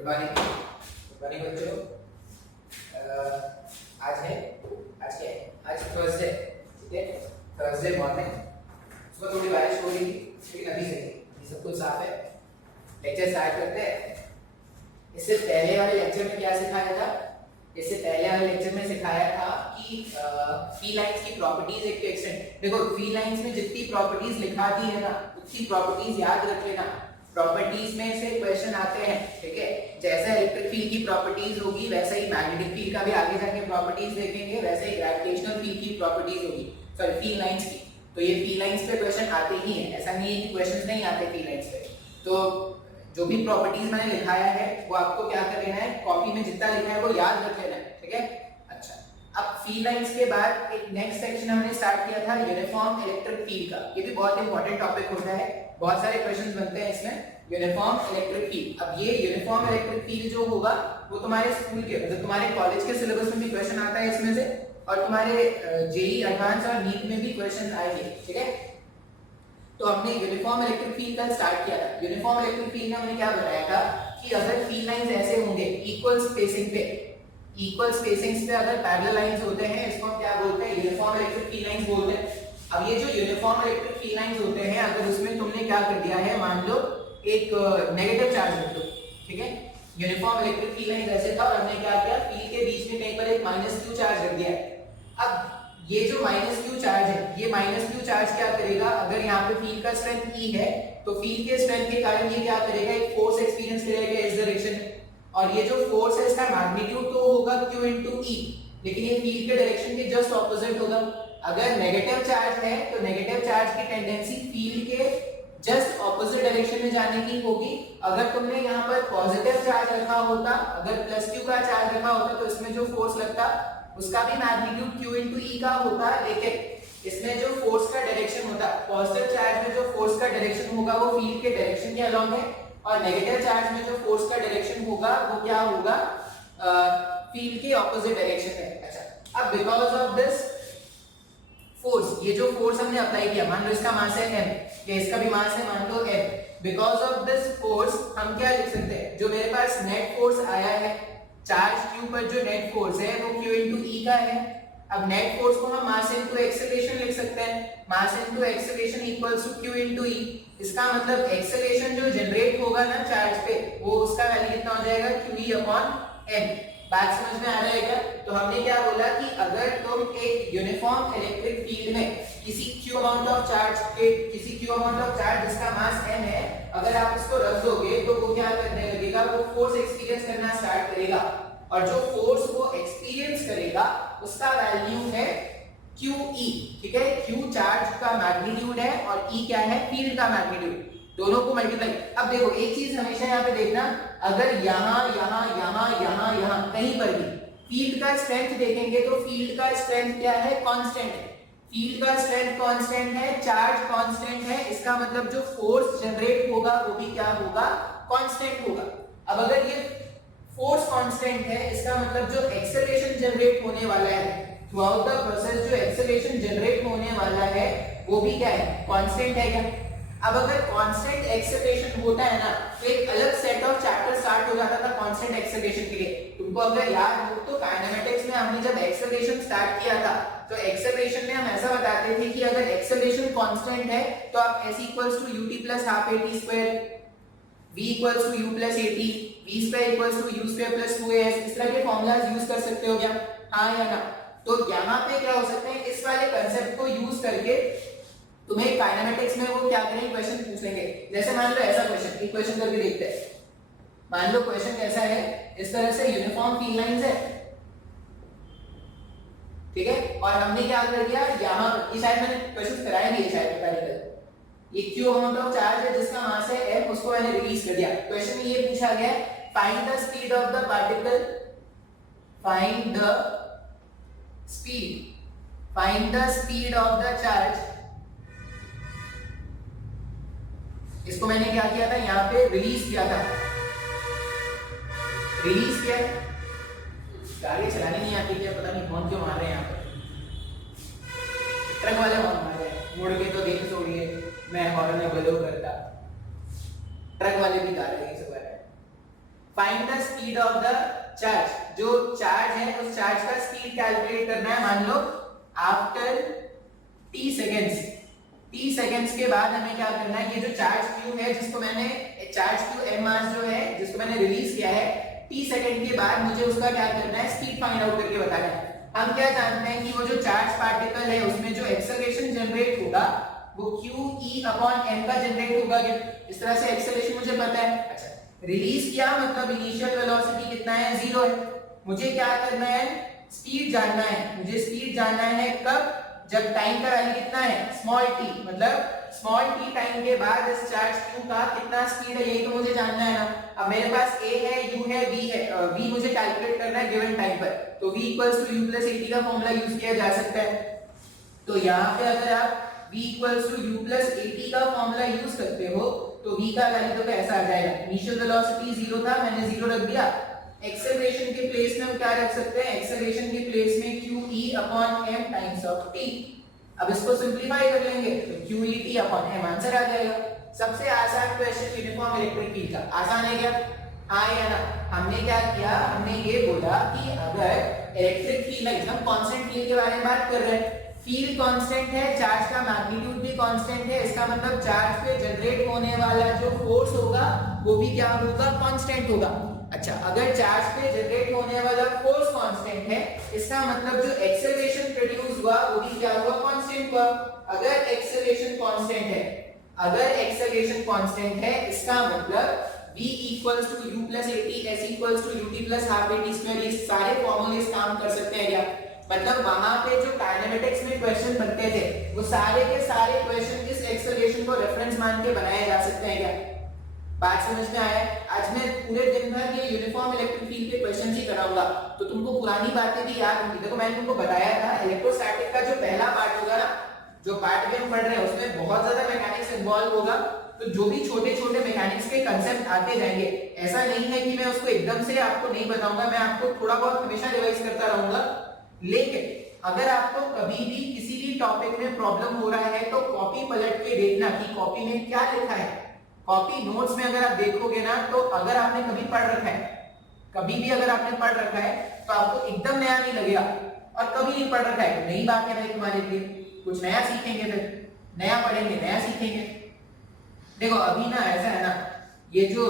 Good morning बच्चों। आज Thursday, ठीक है। थर्सडे मॉर्निंग सुबह थोड़ी बारिश हो रही थी, लेकिन अभी सही, अभी सब कुछ साफ है। लेक्चर स्टार्ट करते हैं। इससे पहले वाले लेक्चर में क्या सिखाया था? इससे पहले वाले लेक्चर में सिखाया था कि फी लाइंस की प्रॉपर्टीज एक एक्सटेंड। देखो, फी लाइंस में जितनी प्रॉपर्टीज लिखा दी है ना, उतनी प्रॉपर्टीज याद रख लेना। प्रॉपर्टीज में से क्वेश्चन आते हैं, ठीक है। जैसे इलेक्ट्रिक फील्ड की प्रॉपर्टीज होगी, वैसे ही मैग्नेटिक फील्ड का भी आगे जाके प्रॉपर्टीज देखेंगे, वैसे ही ग्रेविटेशनल फील्ड की प्रॉपर्टीज होगी, सॉरी फी लाइंस की। तो ये फी लाइंस पे क्वेश्चन आते ही हैं, ऐसा नहीं है कि क्वेश्चंस नहीं आते फी लाइंस पे। तो जो भी प्रॉपर्टीज मैंने लिखाया है वो आपको क्या कर लेना है, कॉपी में जितना लिखा है वो याद रख लेना है, ठीक है। अच्छा, अब फी लाइंस के बाद एक नेक्स्ट सेक्शन हमने स्टार्ट किया था यूनिफॉर्म इलेक्ट्रिक फील्ड का। ये भी बहुत इंपॉर्टेंट टॉपिक होता है, बहुत सारे क्वेश्चंस बनते हैं इसमें। यूनिफॉर्म इलेक्ट्रिक फील्ड, अब ये यूनिफॉर्म इलेक्ट्रिक फील्ड जो होगा वो तुम्हारे स्कूल के, मतलब तुम्हारे कॉलेज के सिलेबस में भी क्वेश्चन आता है इसमें से, और तुम्हारे जेईई एडवांस और नीट में भी क्वेश्चन आएंगे, ठीक है। तो हमने यूनिफॉर्म इलेक्ट्रिक फील्ड का स्टार्ट किया था। यूनिफॉर्म इलेक्ट्रिक फील्ड में हमने क्या बताया था कि अगर फील्ड लाइंस ऐसे होंगे इक्वल स्पेसिंग पे, इक्वल स्पेसिंग्स पे अगर पैरेलल लाइंस होते हैं, इसको हम क्या बोलते हैं, यूनिफॉर्म इलेक्ट्रिक फील्ड लाइंस बोलते हैं। अब ये जो यूनिफॉर्म इलेक्ट्रिक फील्ड लाइंस होते हैं, अगर उसमें तुमने क्या कर दिया है, मान लो एक नेगेटिव चार्ज रख दो, ठीक है। यूनिफॉर्म इलेक्ट्रिक फील्ड लाइंस ऐसे था और हमने क्या किया, फील्ड के बीच में कहीं पर एक -q चार्ज रख दिया है। अब ये जो -q चार्ज है, ये -q चार्ज क्या करेगा, अगर यहाँ पे फील्ड का स्ट्रेंथ E है, तो फील्ड के स्ट्रेंथ के कारण ये क्या करेगा, एक फोर्स एक्सपीरियंस करेगा इस डायरेक्शन में। और ये जो फोर्स है इसका मैग्नीट्यूड तो होगा q into E, लेकिन ये फील्ड के डायरेक्शन के जस्ट ऑपोजिट होगा। अगर नेगेटिव चार्ज है तो नेगेटिव चार्ज की टेंडेंसी फील्ड के जस्ट ऑपोजिट डायरेक्शन में जाने की होगी। अगर तुमने यहाँ पर पॉजिटिव चार्ज रखा होता, अगर +q का चार्ज रखा होता, तो इसमें जो फोर्स लगता उसका भी मैग्नीट्यूड q into E का होता, लेकिन इसमें जो फोर्स का डायरेक्शन होता, पॉजिटिव चार्ज में जो फोर्स का डायरेक्शन होगा वो फील्ड के डायरेक्शन के अलोंग है, और नेगेटिव चार्ज में जो फोर्स का डायरेक्शन होगा वो क्या होगा, फील्ड के ऑपोजिट डायरेक्शन है। अच्छा, अब बिकॉज ऑफ दिस फोर्स, ये जो फोर्स हमने अप्लाई किया, मान लो इसका मास है m, या इसका भी मास है मान लो m, because of this force हम क्या लिख सकते हैं, जो मेरे पास नेट फोर्स आया है चार्ज q पर, जो नेट फोर्स है वो q into E का है। अब नेट फोर्स को हम मास इनटू एक्सेलरेशन लिख सकते हैं, mass into acceleration equals to q into E। इसका मतलब एक्सेलरेशन जो जनरेट होगा ना चार्ज पे, वो उसका वैल्यू कितना हो जाएगा, qE/m। बात समझ में आ रहा है क्या? तो हमने क्या बोला कि अगर तुम एक यूनिफॉर्म इलेक्ट्रिक फील्ड में किसी q अमाउंट ऑफ चार्ज जिसका मास m है, अगर आप इसको रख दोगे तो वो क्या करने लगेगा, वो फोर्स एक्सपीरियंस करना स्टार्ट करेगा, और जो फोर्स वो एक्सपीरियंस करेगा उसका वैल्यू है QE, ठीक है। Q चार्ज का मैग्नीट्यूड है और E क्या है, फील्ड का मैग्नीट्यूड, दोनों को मल्टीप्लाई। अब देखो एक चीज हमेशा यहाँ पे देखना, अगर यहाँ कहीं पर भी फील्ड का स्ट्रेंथ देखेंगे तो फील्ड का स्ट्रेंथ क्या है, कांस्टेंट है। फील्ड का स्ट्रेंथ कांस्टेंट है, चार्ज कांस्टेंट है, इसका मतलब जो फोर्स जनरेट होगा वो भी क्या होगा, कांस्टेंट होगा। अब अगर ये फोर्स कांस्टेंट है, इसका मतलब जो एक्सेलरेशन जनरेट होने वाला है थ्रू आउट द प्रोसेस, जो एक्सेलरेशन जनरेट होने वाला है वो भी क्या है, कांस्टेंट है क्या। अब अगर कांस्टेंट एक्सेलरेशन होता है ना, तो एक अलग सेट ऑफ चैप्टर स्टार्ट हो जाता था कांस्टेंट एक्सेलरेशन के लिए। तुमको अगर याद हो तो काइनेमेटिक्स में हमने जब एक्सेलरेशन स्टार्ट किया था, तो एक्सेलरेशन में हम ऐसा बताते थे कि अगर एक्सेलरेशन कांस्टेंट है तो आप s = ut + ½ at², v = u + at, v² = u² + 2as, इस तरह के फॉर्मूलाज यूज कर सकते हो क्या, हाँ या ना। तो यहाँ पे क्या हो सकता है, इस वाले कांसेप्ट को यूज करके तुम्हें काइनेमेटिक्स में वो क्या करेंगे, क्वेश्चन पूछ लेंगे। जैसे मान लो ऐसा क्वेश्चन, एक क्वेश्चन करके देखते हैं। मान लो क्वेश्चन कैसा है, इस तरह से यूनिफॉर्म फील्ड लाइंस है, ठीक है, और हमने क्या कर दिया, यहाँ ये शायद मैंने क्वेश्चन कराया भी है शायद मैकेनिकल, ये q अमाउंट ऑफ चार्ज है जिसका मास है m, उसको मैंने रिलीज कर दिया। क्वेश्चन में ये पूछा गया, find the speed of the particle, find the speed of the charge. इसको मैंने क्या किया था, यहाँ पे रिलीज किया था, रिलीज किया। गाड़ी चलानी नहीं आती क्या, पता नहीं कौन क्यों मार रहे हैं यहाँ पे, ट्रक वाले कौन मार रहे हैं, मुड़ के तो देख छोड़िए, मैं हॉर्न में बलो करता, ट्रक वाले भी गा रहे हैं, सब कर रहे हैं। Find the speed of the charge, जो चार्ज है उस चार्ज का स्पीड कैलकुलेट करना है। मान लो आफ्टर t सेकेंड्स के बाद हमें क्या करना है, ये जो चार्ज q है जिसको मैंने चार्ज q m मास जो है जिसको मैंने रिलीज किया है, t सेकंड के बाद मुझे उसका क्या करना है, स्पीड फाइंड आउट करके बताना है। हम क्या जानते हैं कि वो जो चार्ज पार्टिकल है उसमें जो एक्सेलरेशन जनरेट होगा वो q e अपॉन m का जनरेट होगा। क्या इस तरह से एक्सेलरेशन मुझे पता है। अच्छा, रिलीज किया मतलब इनिशियल वेलोसिटी कितना है, 0 है। मुझे क्या करना है, स्पीड जानना है। मुझे स्पीड जानना है कब, जब टाइम का वैल्यू कितना है, स्मॉल t, मतलब स्मॉल t टाइम के बाद इस चार्ज q का कितना स्पीड है, यही तो मुझे जानना है ना। अब मेरे पास a है, u है, v है, v मुझे कैलकुलेट करना है गिवन टाइम पर, तो v u + at का फॉर्मूला यूज किया जा सकता है। तो यहाँ पे अगर आप v u + at का फॉर्मूला यूज करते हो तो v का वैल्यू तो ऐसा आ जाएगा, इनिशियल वेलोसिटी 0 था, मैंने 0 रख दिया। एक्सेलरेशन के प्लेस में हम क्या रख सकते हैं, एक्सेलरेशन के प्लेस में q e upon m times of t। अब इसको सिंपलीफाई कर लेंगे तो q e t upon m answer आ जाएगा। सबसे आसान क्वेश्चन यूनिफॉर्म इलेक्ट्रिक फील्ड का, आसान है क्या? हाँ या ना? हमने क्या किया, हमने ये बोला कि अगर इलेक्ट्रिक फील्ड है, हम कांस्टेंट फील्ड के बारे में बात कर रहे हैं, फील्ड कांस्टेंट है, चार्ज का मैग्नीट्यूड भी कांस्टेंट है, इसका मतलब चार्ज पे जनरेट होने वाला जो फोर्स होगा वो भी क्या होगा, कांस्टेंट होगा। अच्छा, अगर चार्ज पे जनरेट होने वाला फोर्स कांस्टेंट है, इसका मतलब जो एक्सेलरेशन प्रोड्यूस हुआ वो भी क्या हुआ, कांस्टेंट हुआ। अगर एक्सेलरेशन कांस्टेंट है, अगर एक्सेलरेशन कांस्टेंट है, इसका मतलब v equals to u plus at, s equals to ut plus half at square, ये सारे फॉर्मूले काम कर सकते हैं क्या? मतलब वहां पे जो काइनेमेटिक्स में क्वेश्चन बनते थे वो सारे के सारे क्वेश्चन इस एक्सेलरेशन को रेफरेंस मान के बनाए जा सकते हैं क्या? बात समझ में आया? आज मैं पूरे दिन भर ये यूनिफॉर्म इलेक्ट्रिक फील्ड के क्वेश्चन ही कराऊंगा तो तुमको पुरानी बातें भी याद होंगी। देखो मैंने तुमको बताया था इलेक्ट्रोस्टैटिक का जो पहला पार्ट होगा ना, जो पार्ट में हम पढ़ रहे हैं उसमें बहुत ज्यादा मैकेनिक्स इन्वॉल्व होगा, तो जो भी छोटे छोटे मैकेनिक्स के कंसेप्ट आते जाएंगे, ऐसा नहीं है कि मैं उसको एकदम से आपको नहीं बताऊंगा, मैं आपको थोड़ा बहुत हमेशा रिवाइज करता रहूंगा। लेकिन अगर आपको कभी भी किसी भी टॉपिक में प्रॉब्लम हो रहा है तो कॉपी पलट के देखना कि कॉपी में क्या लिखा है। कॉपी नोट्स में अगर आप देखोगे ना, तो अगर आपने कभी पढ़ रखा है, कभी भी अगर आपने पढ़ रखा है तो आपको एकदम नया नहीं लगेगा, और कभी नहीं पढ़ रखा है तो नई बात है भाई तुम्हारे लिए, कुछ नया सीखेंगे, फिर नया पढ़ेंगे, नया सीखेंगे। देखो अभी ना ऐसा है ना, ये जो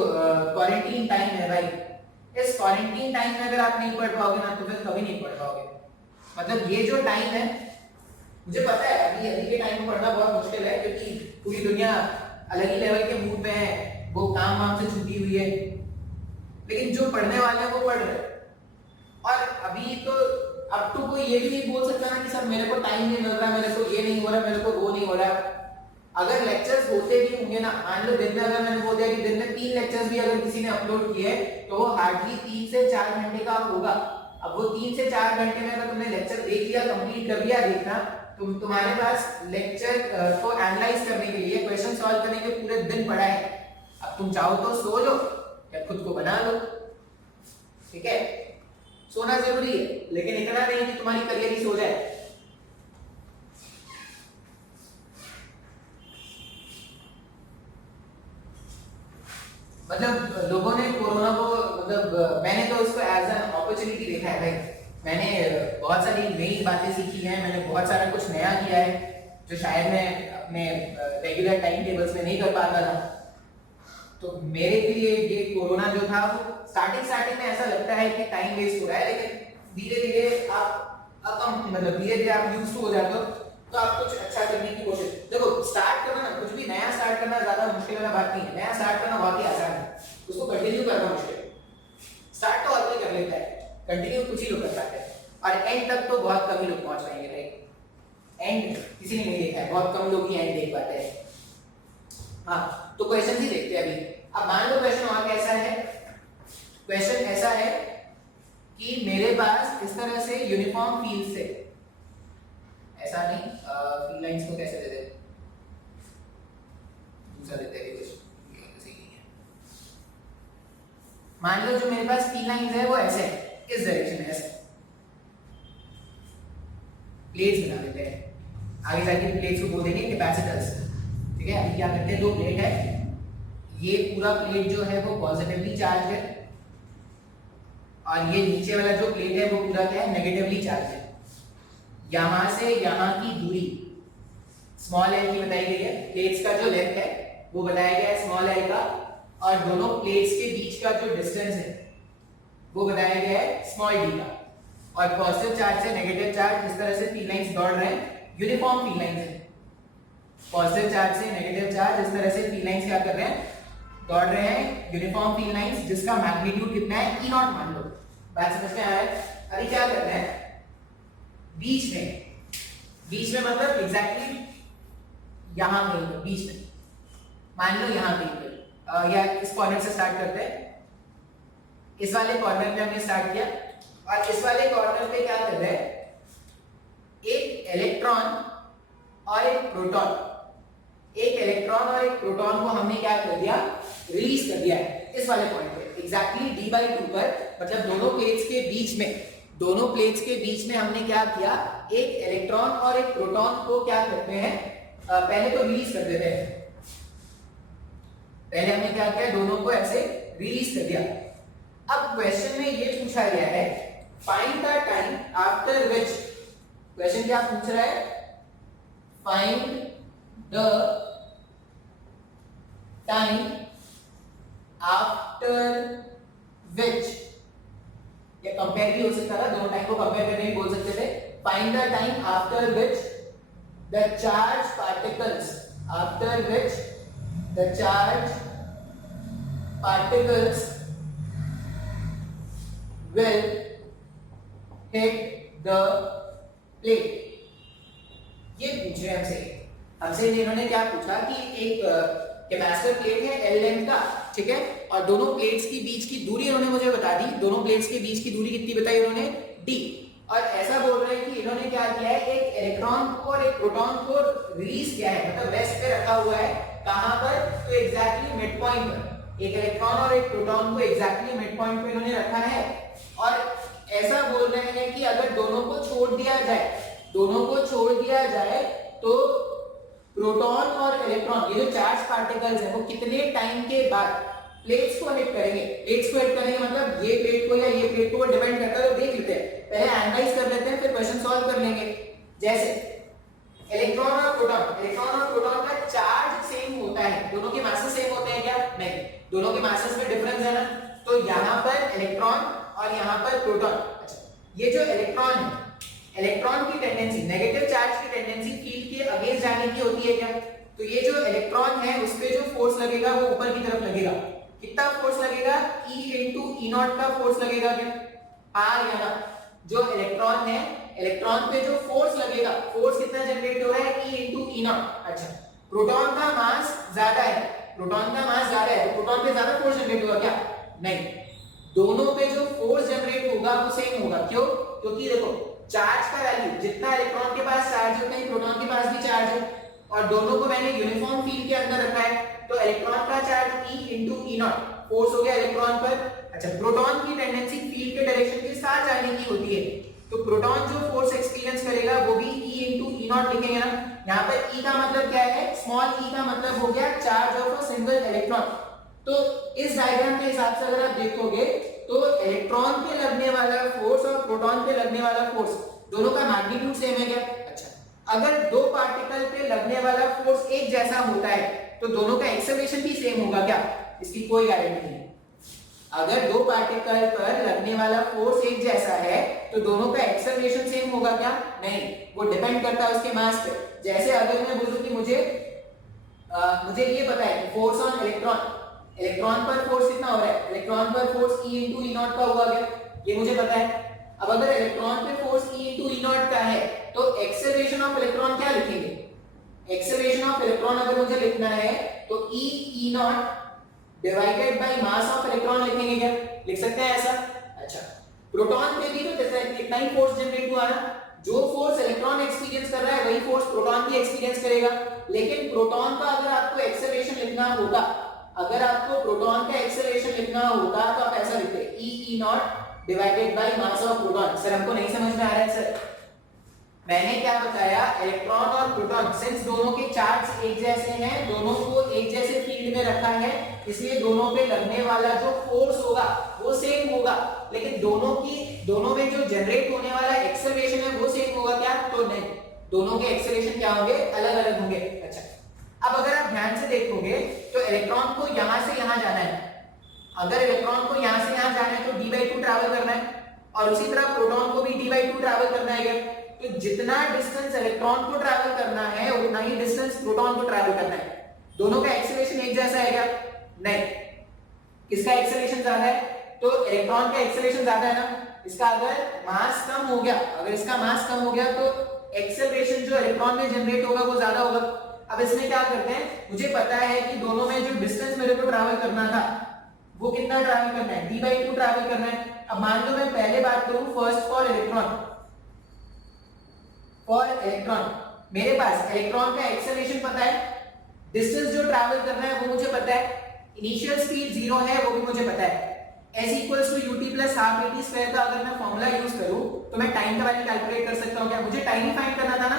क्वारंटीन टाइम है भाई, इस क्वारंटीन टाइम में अगर आप नहीं पढ़ पाओगे ना तो फिर कभी नहीं पढ़ पाओगे। मतलब ये जो टाइम है, मुझे पता है अभी के टाइम में पढ़ना बहुत मुश्किल है क्योंकि पूरी दुनिया अलग ही लेवल के मूड में है, वो काम वाम से छुट्टी हुई है, लेकिन जो पढ़ने वाले हैं वो पढ़ रहे हैं। और अभी तो अब तो कोई ये भी नहीं बोल सकता ना कि सर मेरे को टाइम नहीं मिल रहा, मेरे को ये नहीं हो रहा, मेरे को वो नहीं हो रहा। अगर लेक्चर्स होते भी होंगे ना, मान लो दिन में अगर मैंने बोल दिया कि दिन में 3 लेक्चर्स भी अगर किसी ने अपलोड किए तो वो हार्डली 3 से 4 घंटे का होगा। अब वो 3 से 4 घंटे में अगर तुमने लेक्चर देख लिया, कंप्लीट कर लिया देखना, तुम्हारे पास लेक्चर को एनालाइज करने के लिए, क्वेश्चन सॉल्व करने के पूरे दिन पड़ा है। अब तुम चाहो तो सो लो या खुद को बना लो, ठीक है? सोना जरूरी है लेकिन इतना नहीं कि तुम्हारी करियर ही सो जाए। मतलब लोगों ने कोरोना को, मतलब मैंने तो उसको एज एन अपॉर्चुनिटी देखा है भाई। मैंने बहुत सारी नई बातें सीखी हैं, मैंने बहुत सारा कुछ नया किया है जो शायद मैं अपने रेगुलर टाइम टेबल्स में नहीं कर पाता था। तो मेरे लिए ये कोरोना जो था, स्टार्टिंग में ऐसा लगता है कि टाइम वेस्ट हो रहा है, लेकिन धीरे धीरे आप मतलब धीरे धीरे आप यूज्ड हो जाते हो तो आप कुछ अच्छा करने की कोशिश। देखो स्टार्ट करना ना, कुछ भी नया स्टार्ट करना ज्यादा मुश्किल वाला बात नहीं है, नया स्टार्ट करना बहुत ही आसान है, उसको कंटिन्यू करना मुश्किल है। स्टार्ट तो हर कोई कर लेता है, कंटिन्यू कुछ ही लोग कर पाते हैं, और एंड तक तो बहुत कम ही लोग पहुंच पाएंगे भाई। एंड किसी ने नहीं देखा है, बहुत कम लोग ही एंड देख पाते हैं। हाँ, तो क्वेश्चन ही देखते हैं अभी। अब मान लो क्वेश्चन और कैसा है, क्वेश्चन ऐसा है कि मेरे पास इस तरह से यूनिफॉर्म फील्ड से, ऐसा नहीं फील्ड लाइंस को कैसे दे दे, दूसरा देते हैं कुछ सही नहीं है। मान लो जो मेरे पास फील्ड लाइंस है वो ऐसे है, इस डायरेक्शन में ऐसे प्लेट्स बना देते हैं, आगे जाके प्लेट्स को बोल देंगे कैपेसिटर्स, ठीक है? अभी क्या करते हैं, 2 प्लेट है, ये पूरा प्लेट जो है वो पॉजिटिवली चार्ज है, और ये नीचे वाला जो प्लेट है वो पूरा क्या है, नेगेटिवली चार्ज है। यहां से यहां की दूरी स्मॉल एल की बताई गई है, प्लेट्स का जो लेंथ है वो बताया गया है स्मॉल एल का, और दोनों प्लेट्स के बीच का जो डिस्टेंस है वो बताया गया है स्मॉल डी का। और पॉजिटिव चार्ज से नेगेटिव चार्ज इस तरह से फील्ड लाइंस दौड़ रहे हैं, यूनिफॉर्म फील्ड लाइंस है। पॉजिटिव चार्ज से नेगेटिव चार्ज इस तरह से फील्ड लाइंस क्या कर रहे हैं, दौड़ रहे हैं, यूनिफॉर्म फील्ड लाइंस, जिसका मैग्नीट्यूड कितना है, ई नॉट मान लो। बात समझ में आ रहा है? अभी क्या कर रहे हैं, बीच में मतलब एग्जैक्टली यहां कहीं पर बीच में, मान लो यहां कहीं पर, या इस कॉर्नर से स्टार्ट करते हैं। इस वाले कॉर्नर पे हमने स्टार्ट किया, और इस वाले कॉर्नर पे क्या कर रहे हैं, एक इलेक्ट्रॉन और एक प्रोटॉन, एक इलेक्ट्रॉन और एक प्रोटॉन को हमने क्या कर दिया, रिलीज कर दिया है इस वाले पॉइंट पे, एग्जैक्टली d/2 पर। मतलब दोनों प्लेट्स के बीच में हमने क्या किया, एक इलेक्ट्रॉन और एक प्रोटॉन को क्या करते हैं, पहले तो रिलीज कर देते हैं। पहले हमने क्या किया, दोनों को ऐसे रिलीज कर दिया। अब क्वेश्चन में ये पूछा गया है, find the time after which, question क्या पूछ रहा है, find the time after which, या कंपेयर भी हो सकता था, दोनों टाइम को कंपेयर करके भी बोल सकते थे। Find the time after which the charge particles, after which the charge particles will hit the plate। ये पूछ रहे हैं हमसे इन्होंने क्या पूछा कि एक कैपेसिटर प्लेट है एल लेंथ का, ठीक है, और दोनों प्लेट्स के बीच की दूरी इन्होंने मुझे बता दी, दोनों प्लेट्स के बीच की दूरी कितनी बताई उन्होंने, d। और ऐसा बोल रहे हैं कि इन्होंने क्या किया है, एक इलेक्ट्रॉन को और एक प्रोटॉन को रिलीज किया है, मतलब रेस्ट पे रखा हुआ है, कहां पर, तो एग्जैक्टली मिड पॉइंट पर। एक इलेक्ट्रॉन और एक प्रोटॉन को एग्जैक्टली मिड पॉइंट पे इन्होंने रखा है, और ऐसा बोल रहे हैं कि अगर दोनों को छोड़ दिया जाए तो प्रोटॉन और इलेक्ट्रॉन, ये जो चार्ज पार्टिकल्स हैं, वो कितने टाइम के बाद प्लेट्स को हिट करेंगे, मतलब ये प्लेट को या ये प्लेट को, डिपेंड करता है। तो देख लेते हैं, पहले एनालाइज कर लेते हैं, फिर क्वेश्चन सॉल्व कर लेंगे। जैसे इलेक्ट्रॉन और प्रोटॉन का चार्ज सेम होता है, दोनों के मासेस सेम होते हैं क्या, नहीं, दोनों के मासेस में डिफरेंस है ना। तो यहाँ पर इलेक्ट्रॉन और यहाँ पर प्रोटॉन। अच्छा, ये जो इलेक्ट्रॉन है, इलेक्ट्रॉन की टेंडेंसी, नेगेटिव चार्ज की टेंडेंसी फील्ड के अगेंस्ट जाने की होती है क्या, तो ये जो इलेक्ट्रॉन है उस पे जो फोर्स लगेगा वो ऊपर की तरफ लगेगा। कितना फोर्स लगेगा, E into E naught का फोर्स लगेगा क्या, हाँ या ना। जो इलेक्ट्रॉन है, इलेक्ट्रॉन पे जो फोर्स लगेगा, फोर्स कितना जनरेट हो रहा है, E into E naught। अच्छा, प्रोटॉन का मास ज्यादा है, तो प्रोटॉन पे ज्यादा फोर्स जनरेट होगा क्या, नहीं, दोनों पे जो फोर्स जनरेट होगा वो सेम होगा। क्यों, क्योंकि देखो चार्ज का वैल्यू, जितना इलेक्ट्रॉन के पास चार्ज है उतना ही प्रोटॉन के पास भी चार्ज है, और दोनों को मैंने यूनिफॉर्म फील्ड के अंदर रखा है, तो इलेक्ट्रॉन का charge E into E naught force हो गया इलेक्ट्रॉन पर। अच्छा, प्रोटॉन की टेंडेंसी फील्ड के डायरेक्शन के साथ जाने की होती है, तो प्रोटॉन जो फोर्स एक्सपीरियंस करेगा वो भी E into E naught लिखेंगे ना। यहाँ पर E का मतलब क्या है, स्मॉल e का मतलब हो गया charge of a single electron. तो इस डायग्राम के हिसाब से अगर आप देखोगे तो इलेक्ट्रॉन पे लगने वाला फोर्स और प्रोटॉन पे लगने वाला फोर्स दोनों का मैग्नीट्यूड सेम है क्या। अच्छा, अगर दो पार्टिकल पे लगने वाला फोर्स एक जैसा होता है तो दोनों का एक्सेलरेशन भी सेम होगा क्या, इसकी कोई गारंटी नहीं। अगर दो पार्टिकल पर लगने वाला फोर्स एक जैसा है तो दोनों का एक्सेलरेशन सेम होगा क्या, नहीं, वो डिपेंड करता है उसके मास पे। जैसे अगर मैं बोलूं कि मुझे ये पता है कि फोर्स ऑन इलेक्ट्रॉन पर फोर्स कितना हो रहा है, इलेक्ट्रॉन पर force E into E naught का हुआ क्या, ये मुझे पता है। अब अगर इलेक्ट्रॉन पे force E into E naught का है तो एक्सेलरेशन ऑफ इलेक्ट्रॉन क्या लिखेंगे, एक्सेलरेशन ऑफ इलेक्ट्रॉन अगर मुझे लिखना है तो E naught divided by mass of electron लिखेंगे क्या, लिख सकते हैं ऐसा। अच्छा, प्रोटॉन पे भी तो जैसे इतना ही फोर्स जनरेट हुआ ना, जो फोर्स इलेक्ट्रॉन एक्सपीरियंस कर रहा है वही फोर्स प्रोटॉन भी एक्सपीरियंस करेगा। लेकिन प्रोटॉन का अगर आपको एक्सेलरेशन लिखना होता, अगर आपको प्रोटॉन का एक्सेलरेशन लिखना होता तो आप ऐसा लिखते E naught divided by mass of proton. Sir हमको नहीं समझ में आ रहा है सर, मैंने क्या बताया, इलेक्ट्रॉन और प्रोटॉन सिंस दोनों के चार्ज एक जैसे हैं, दोनों को एक जैसे फील्ड में रखा है, इसलिए दोनों पे लगने वाला जो फोर्स होगा वो सेम होगा। लेकिन दोनों में जो जनरेट होने वाला एक्सेलरेशन है वो सेम होगा क्या? तो नहीं, दोनों के एक्सेलरेशन क्या होंगे? अलग अलग होंगे। अच्छा, अब अगर आप ध्यान से देखोगे तो इलेक्ट्रॉन को यहां से यहां जाना है। अगर इलेक्ट्रॉन को यहां से यहां जाना है तो d/2 ट्रैवल करना है, और उसी तरह प्रोटॉन को भी d/2 ट्रैवल करना है। तो जितना डिस्टेंस इलेक्ट्रॉन को ट्रैवल करना है उतना ही डिस्टेंस प्रोटॉन को ट्रैवल करना है। दोनों का एक्सेलरेशन एक जैसा है क्या? नहीं। किसका एक्सेलरेशन ज्यादा है? तो इलेक्ट्रॉन का एक्सेलरेशन ज्यादा है ना। इसका अगर मास कम हो गया, अगर इसका मास कम हो गया तो एक्सेलरेशन जो इलेक्ट्रॉन में जनरेट होगा वो ज्यादा होगा। अब इसमें क्या करते हैं, मुझे पता है कि दोनों में जो डिस्टेंस मेरे को ट्रैवल करना था वो कितना ट्रैवल करना है? d/2 ट्रैवल करना है। अब मान लो मैं पहले बात करूं फर्स्ट फॉर इलेक्ट्रॉन, मेरे पास इलेक्ट्रॉन का एक्सेलरेशन पता है, डिस्टेंस जो ट्रैवल करना है वो मुझे पता है, इनिशियल स्पीड 0 है वो भी मुझे पता है। s equals to ut plus half at square का अगर मैं फॉर्मूला यूज करूं तो मैं टाइम का वैल्यू कैलकुलेट कर सकता हूं क्या? मुझे टाइम ही फाइंड करना था ना,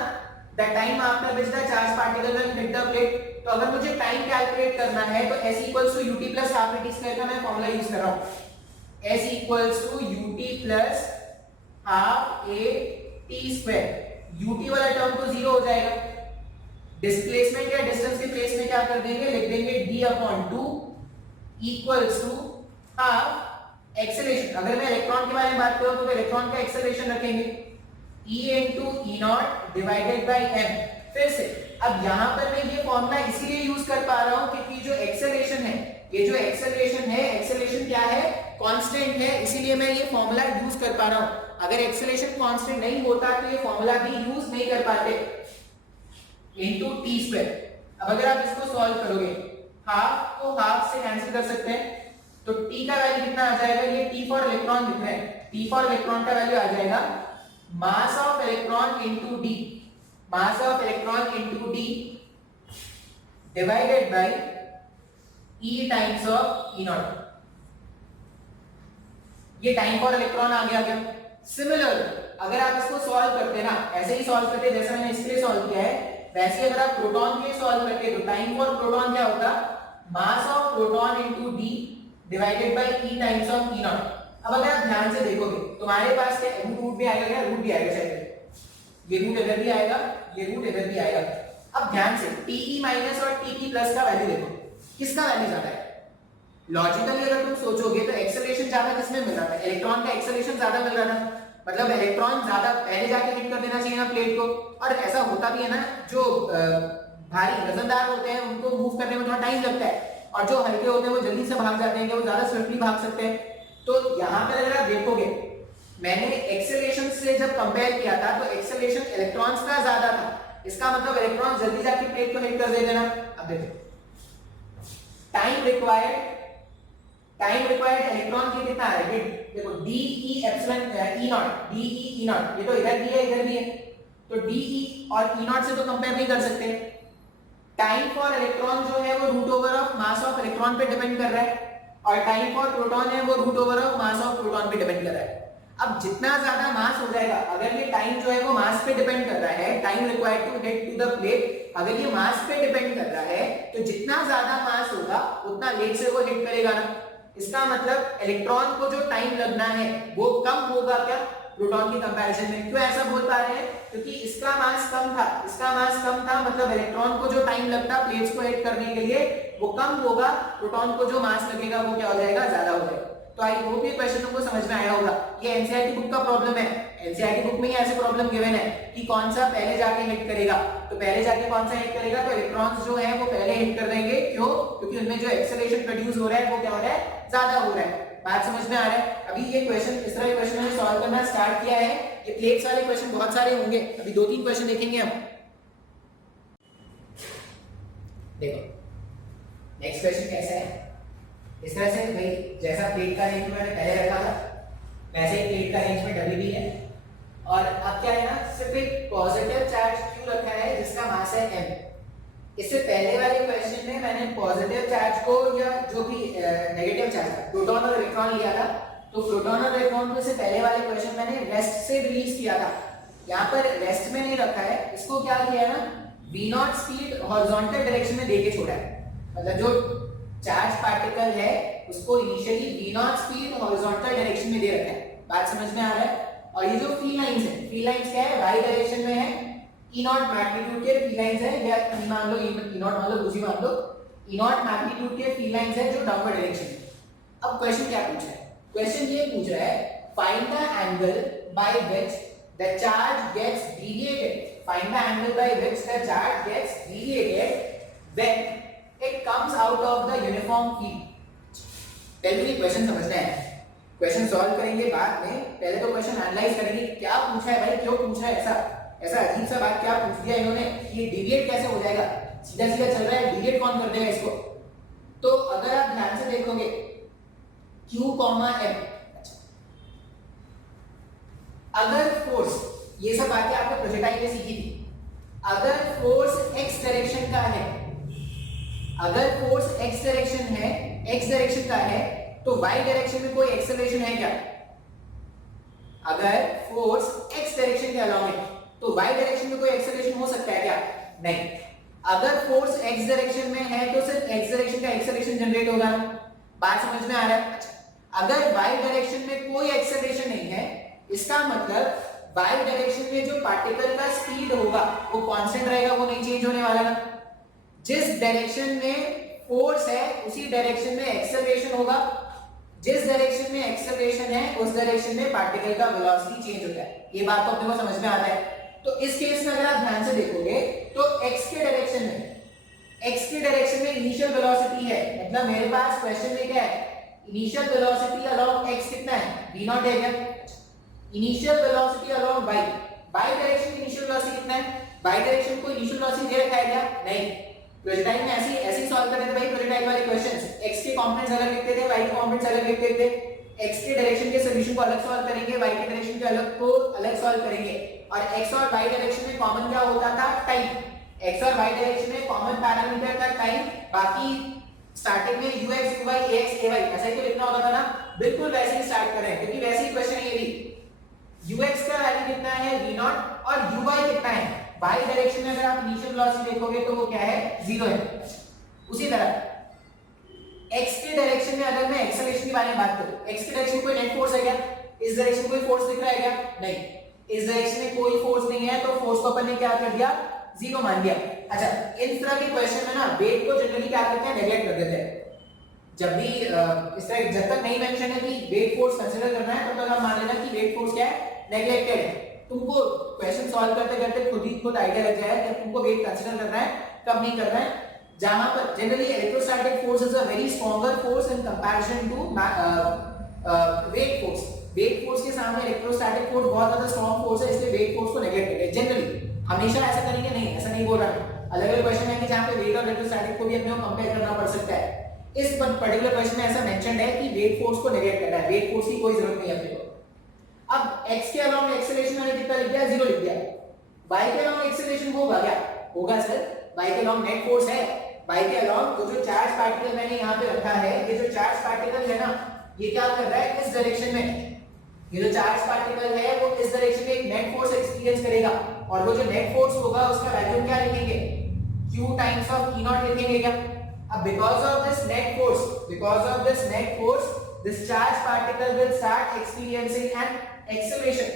the time after which the charge particle will hit the plate. तो अगर मुझे टाइम कैलकुलेट करना है तो s equals to ut plus half at square का मैं फॉर्मूला यूज कर रहा हूं। s equals to ut plus half at square. ut वाला टर्म तो 0 हो जाएगा, डिस्प्लेसमेंट या डिस्टेंस के प्लेस में क्या कर देंगे, लिख देंगे d/2 equals to half acceleration. अगर मैं इलेक्ट्रॉन के बारे में बात करूं तो इलेक्ट्रॉन का एक्सेलरेशन रखेंगे e into e0 divided by m। फिर से अब यहां पर मैं ये फॉर्मूला इसीलिए यूज कर पा रहा हूं क्योंकि जो एक्सेलरेशन है, ये जो एक्सेलरेशन है, एक्सेलरेशन क्या है? कांस्टेंट है, इसीलिए मैं ये फॉर्मूला यूज कर पा रहा हूं। अगर एक्सेलरेशन कांस्टेंट नहीं होता तो ये फॉर्मूला भी यूज नहीं कर पाते। into t square. अब अगर आप इसको सॉल्व करोगे, हाफ को हाफ से कैंसिल कर सकते हैं, तो t का वैल्यू कितना आ जाएगा? ये t फॉर इलेक्ट्रॉन लिख रहे हैं, t फॉर इलेक्ट्रॉन का वैल्यू आ जाएगा मास of electron into d, mass of electron into d divided by e times of e0। ये टाइम फॉर इलेक्ट्रॉन आ गया क्या? सिमिलर अगर आप इसको सॉल्व करते ना, ऐसे ही सॉल्व करते जैसा मैंने इसके लिए सॉल्व किया है, वैसे अगर आप प्रोटॉन के लिए सॉल्व करते तो टाइम फॉर प्रोटॉन क्या होता? मास of proton into d divided by e times of e0। अब अगर आप ध्यान से देखोगे तुम्हारे पास क्या रूट भी आएगा क्या? रूट भी आएगा शायद, ये रूट इधर भी आएगा, ये रूट इधर भी आएगा। अब ध्यान से te माइनस और te प्लस का वैल्यू देखो, किसका वैल्यू ज्यादा है? लॉजिकली अगर तुम सोचोगे तो एक्सेलरेशन ज्यादा किसमें मिल रहा था? इलेक्ट्रॉन का एक्सेलरेशन ज्यादा मिल रहा था, मतलब इलेक्ट्रॉन ज्यादा पहले जाके हिट कर देना चाहिए ना प्लेट को। और ऐसा होता भी है ना, जो भारी वजनदार होते हैं उनको मूव करने में थोड़ा टाइम लगता है, और जो हल्के होते हैं वो जल्दी से भाग जाते हैं, कि वो ज्यादा स्विफ्टली भाग सकते हैं। तो यहाँ पर अगर आप देखोगे, मैंने एक्सेलरेशन से जब कंपेयर किया था तो एक्सेलरेशन इलेक्ट्रॉन्स का ज्यादा था, इसका मतलब इलेक्ट्रॉन जल्दी जाके प्लेट को हिट कर देंगे ना। अब देखो टाइम रिक्वायर्ड इलेक्ट्रॉन की कितना है? देखो d e epsilon e0, d e e0, ये तो इधर भी है इधर भी है, तो d e और e0 से तो कंपेयर नहीं कर सकते। टाइम फॉर इलेक्ट्रॉन जो है वो root over of mass of electron पे डिपेंड कर रहा है, और टाइम फॉर प्रोटॉन है वो root over of mass of proton पे डिपेंड कर रहा है। अब जितना ज्यादा मास हो जाएगा, अगर ये टाइम जो है वो मास पे डिपेंड कर रहा है, time required to get to the plate, अगर ये मास पे डिपेंड कर रहा है तो जितना ज्यादा मास होगा उतना लेट से वो हिट करेगा ना। इसका मतलब इलेक्ट्रॉन को जो टाइम लगना है वो कम होगा क्या प्रोटॉन की कंपैरिजन में? क्यों ऐसा बोल पा रहे हैं? क्योंकि इसका मास कम था, मतलब इलेक्ट्रॉन को जो टाइम लगता प्लेट्स को हिट करने के लिए वो कम होगा, प्रोटॉन को जो मास लगेगा वो क्या हो जाएगा? ज्यादा हो जाएगा। तो आई होप ये क्वेश्चन तुमको समझ में आया होगा। ये एनसीईआरटी बुक का प्रॉब्लम है, एनसीईआरटी बुक में ही ऐसे प्रॉब्लम गिवन है कि कौन सा पहले जाके हिट करेगा। तो पहले जाके कौन सा हिट करेगा? तो इलेक्ट्रॉन्स जो है वो पहले हिट कर देंगे। क्यों? क्योंकि उनमें जो एक्सेलरेशन प्रोड्यूस हो रहा है वो क्या हो रहा है? ज्यादा हो रहा है। बात समझ में आ रहा है? अभी ये क्वेश्चन, इस तरह के क्वेश्चन हमने सॉल्व करना स्टार्ट किया है। ये प्लेट्स वाले क्वेश्चन बहुत सारे होंगे, अभी 2-3 क्वेश्चन देखेंगे हम। देखो नेक्स्ट क्वेश्चन कैसा है, इस तरह से भाई जैसा प्लेट का रेंज मैंने पहले रखा था वैसे ही प्लेट का रेंज में डब्ल्यू भी है, और अब क्या है ना, सिर्फ एक पॉजिटिव चार्ज क्यू रखा है जिसका मास है m। इससे पहले वाले क्वेश्चन में मैंने पॉजिटिव चार्ज को या जो भी नेगेटिव चार्ज प्रोटॉन और इलेक्ट्रॉन लिया था, तो प्रोटॉन और इलेक्ट्रॉन को से पहले वाले क्वेश्चन मैंने रेस्ट से रिलीज किया था। यहाँ पर रेस्ट में नहीं रखा है, इसको क्या किया ना, v0 स्पीड हॉरिजॉन्टल डायरेक्शन में देके छोड़ा है। मतलब जो चार्ज पार्टिकल है उसको initially v0 speed horizontal direction में दे रखा है, बात समझ में आ रहा है? और ये जो फील्ड लाइंस है, फील्ड लाइंस क्या है, वाई डायरेक्शन में है, ई नॉट मैग्नीट्यूड के फील्ड लाइंस है, या ई मान लो, ई नॉट मान लो, दूसरी मान लो, ई नॉट मैग्नीट्यूड के फील्ड लाइंस है जो डाउनवर्ड डायरेक्शन में। अब क्वेश्चन क्या पूछा है? क्वेश्चन ये पूछ रहा है find the angle by which the charge gets deviated, find the angle by which the charge gets deviated when it comes out of the uniform field. पहले ये क्वेश्चन समझना है, क्वेश्चन सॉल्व करेंगे बाद में, पहले तो क्वेश्चन एनालाइज करेंगे क्या पूछा है भाई, क्यों पूछा है, ऐसा अजीब सा बात क्या पूछ दिया इन्होंने, ये डिविएट कैसे हो जाएगा, सीधा सीधा चल रहा है, डिविएट कौन कर देगा इसको? तो अगर आप ध्यान से देखोगे Q, M, अगर फोर्स, ये सब बातें आपने प्रोजेक्टाइल में सीखी थी, अगर फोर्स x डायरेक्शन का है, अगर फोर्स x डायरेक्शन है, x डायरेक्शन का है, तो y डायरेक्शन में कोई एक्सेलरेशन है क्या? अगर फोर्स x डायरेक्शन के अलोंग है तो y डायरेक्शन में कोई एक्सेलरेशन हो सकता है क्या? नहीं। अगर फोर्स x डायरेक्शन में है तो सिर्फ x डायरेक्शन का एक्सेलरेशन जनरेट होगा। बात समझ में आ रहा है? अगर y डायरेक्शन में कोई एक्सेलरेशन नहीं है, इसका मतलब y डायरेक्शन में जो पार्टिकल का स्पीड होगा वो कांस्टेंट रहेगा, वो नहीं चेंज होने वाला ना। जिस डायरेक्शन में फोर्स है उसी डायरेक्शन में एक्सेलरेशन होगा, जिस डायरेक्शन में एक्सेलरेशन है उस डायरेक्शन में पार्टिकल का वेलोसिटी चेंज होता है। ये बात तो अपने को समझ में आता है। तो इस केस में अगर आप ध्यान से देखोगे तो x के डायरेक्शन में इनिशियल वेलोसिटी है, मतलब मेरे पास क्वेश्चन में क्या है, इनिशियल वेलोसिटी अलोंग x कितना है, v0 है क्या? Initial velocity along y, direction की इनिशियल वेलोसिटी कितना है, y डायरेक्शन को इनिशियल वेलोसिटी दे रखा है क्या? नहीं। प्रोजेक्टाइल में ऐसे ही सॉल्व करते थे भाई, प्रोजेक्टाइल वाले क्वेश्चंस x के कंपोनेंट्स अलग लिखते थे, y के कंपोनेंट्स अलग लिखते थे, x के डायरेक्शन के सॉल्यूशन को अलग सॉल्व करेंगे, y के डायरेक्शन के अलग को अलग सॉल्व करेंगे। और x और y डायरेक्शन में कॉमन क्या होता था? टाइम। x और y डायरेक्शन में कॉमन पैरामीटर था टाइम, बाकी स्टार्टिंग में ux uy ax ay ऐसा ही तो लिखना होता था ना। बिल्कुल वैसे ही स्टार्ट कर रहे हैं, क्योंकि वैसे ही क्वेश्चन है ये भी। ux का वैल्यू कितना है, v0, और uy कितना है, y डायरेक्शन में अगर आप इनिशियल वेलोसिटी देखोगे तो वो क्या है, 0 है। उसी तरह x के डायरेक्शन में अगर मैं एक्सेलरेशन के बारे में बात करूं, x के डायरेक्शन में कोई नेट फोर्स है क्या? इस डायरेक्शन में कोई फोर्स दिख रहा है क्या? नहीं। इस डायरेक्शन में कोई फोर्स नहीं है, तो फोर्स को अपन ने क्या कर दिया, 0 मान दिया। अच्छा, इस तरह के क्वेश्चन में ना वेट को जनरली क्या करते हैं, नेगलेक्ट कर देते हैं। जब भी इस तरह जब तक नहीं मेंशन है कि वेट फोर्स कंसीडर करना है, तब तक आप मान लेना कि वेट फोर्स क्या है, नेगलेक्टेड है। तुमको क्वेश्चन सॉल्व करते करते खुद आइडिया लग जाएगा कि तुमको वेट कंसीडर करना है, कब नहीं करना है। जहां पर generally electrostatic force is a very stronger force in comparison to weight force. Weight force के सामने इलेक्ट्रोस्टैटिक फोर्स बहुत ज्यादा स्ट्रॉन्ग फोर्स है, इसलिए वेट फोर्स को नेगलेक्ट करें। जनरली हमेशा ऐसा करेंगे नहीं, ऐसा नहीं बोल रहा हूं। अलग-अलग क्वेश्चन है कि जहां पे वेट और इलेक्ट्रोस्टैटिक को भी अपने को कंपेयर करना पड़ सकता है। इस पर्टिकुलर क्वेश्चन में ऐसा मेंशन्ड है कि वेट फोर्स को नेगलेक्ट करना है, वेट फोर्स की कोई जरूरत नहीं है अपने को। अब x के अलोंग एक्सेलरेशन मैंने कितना लिख दिया, 0 लिख दिया। y के अलोंग एक्सेलरेशन होगा क्या? होगा सर, y के अलोंग नेट फोर्स है, y के अलोंग तो जो चार्ज पार्टिकल मैंने यहां पे रखा है, ये जो चार्ज पार्टिकल है ना, ये क्या कर रहा है, इस डायरेक्शन में, ये जो चार्ज पार्टिकल है वो इस डायरेक्शन में एक नेट फोर्स एक्सपीरियंस करेगा, और वो जो नेट फोर्स होगा उसका वैल्यू क्या लिखेंगे, q times of e not लिखेंगे क्या? अब because of this net force this charged particle will start experiencing an acceleration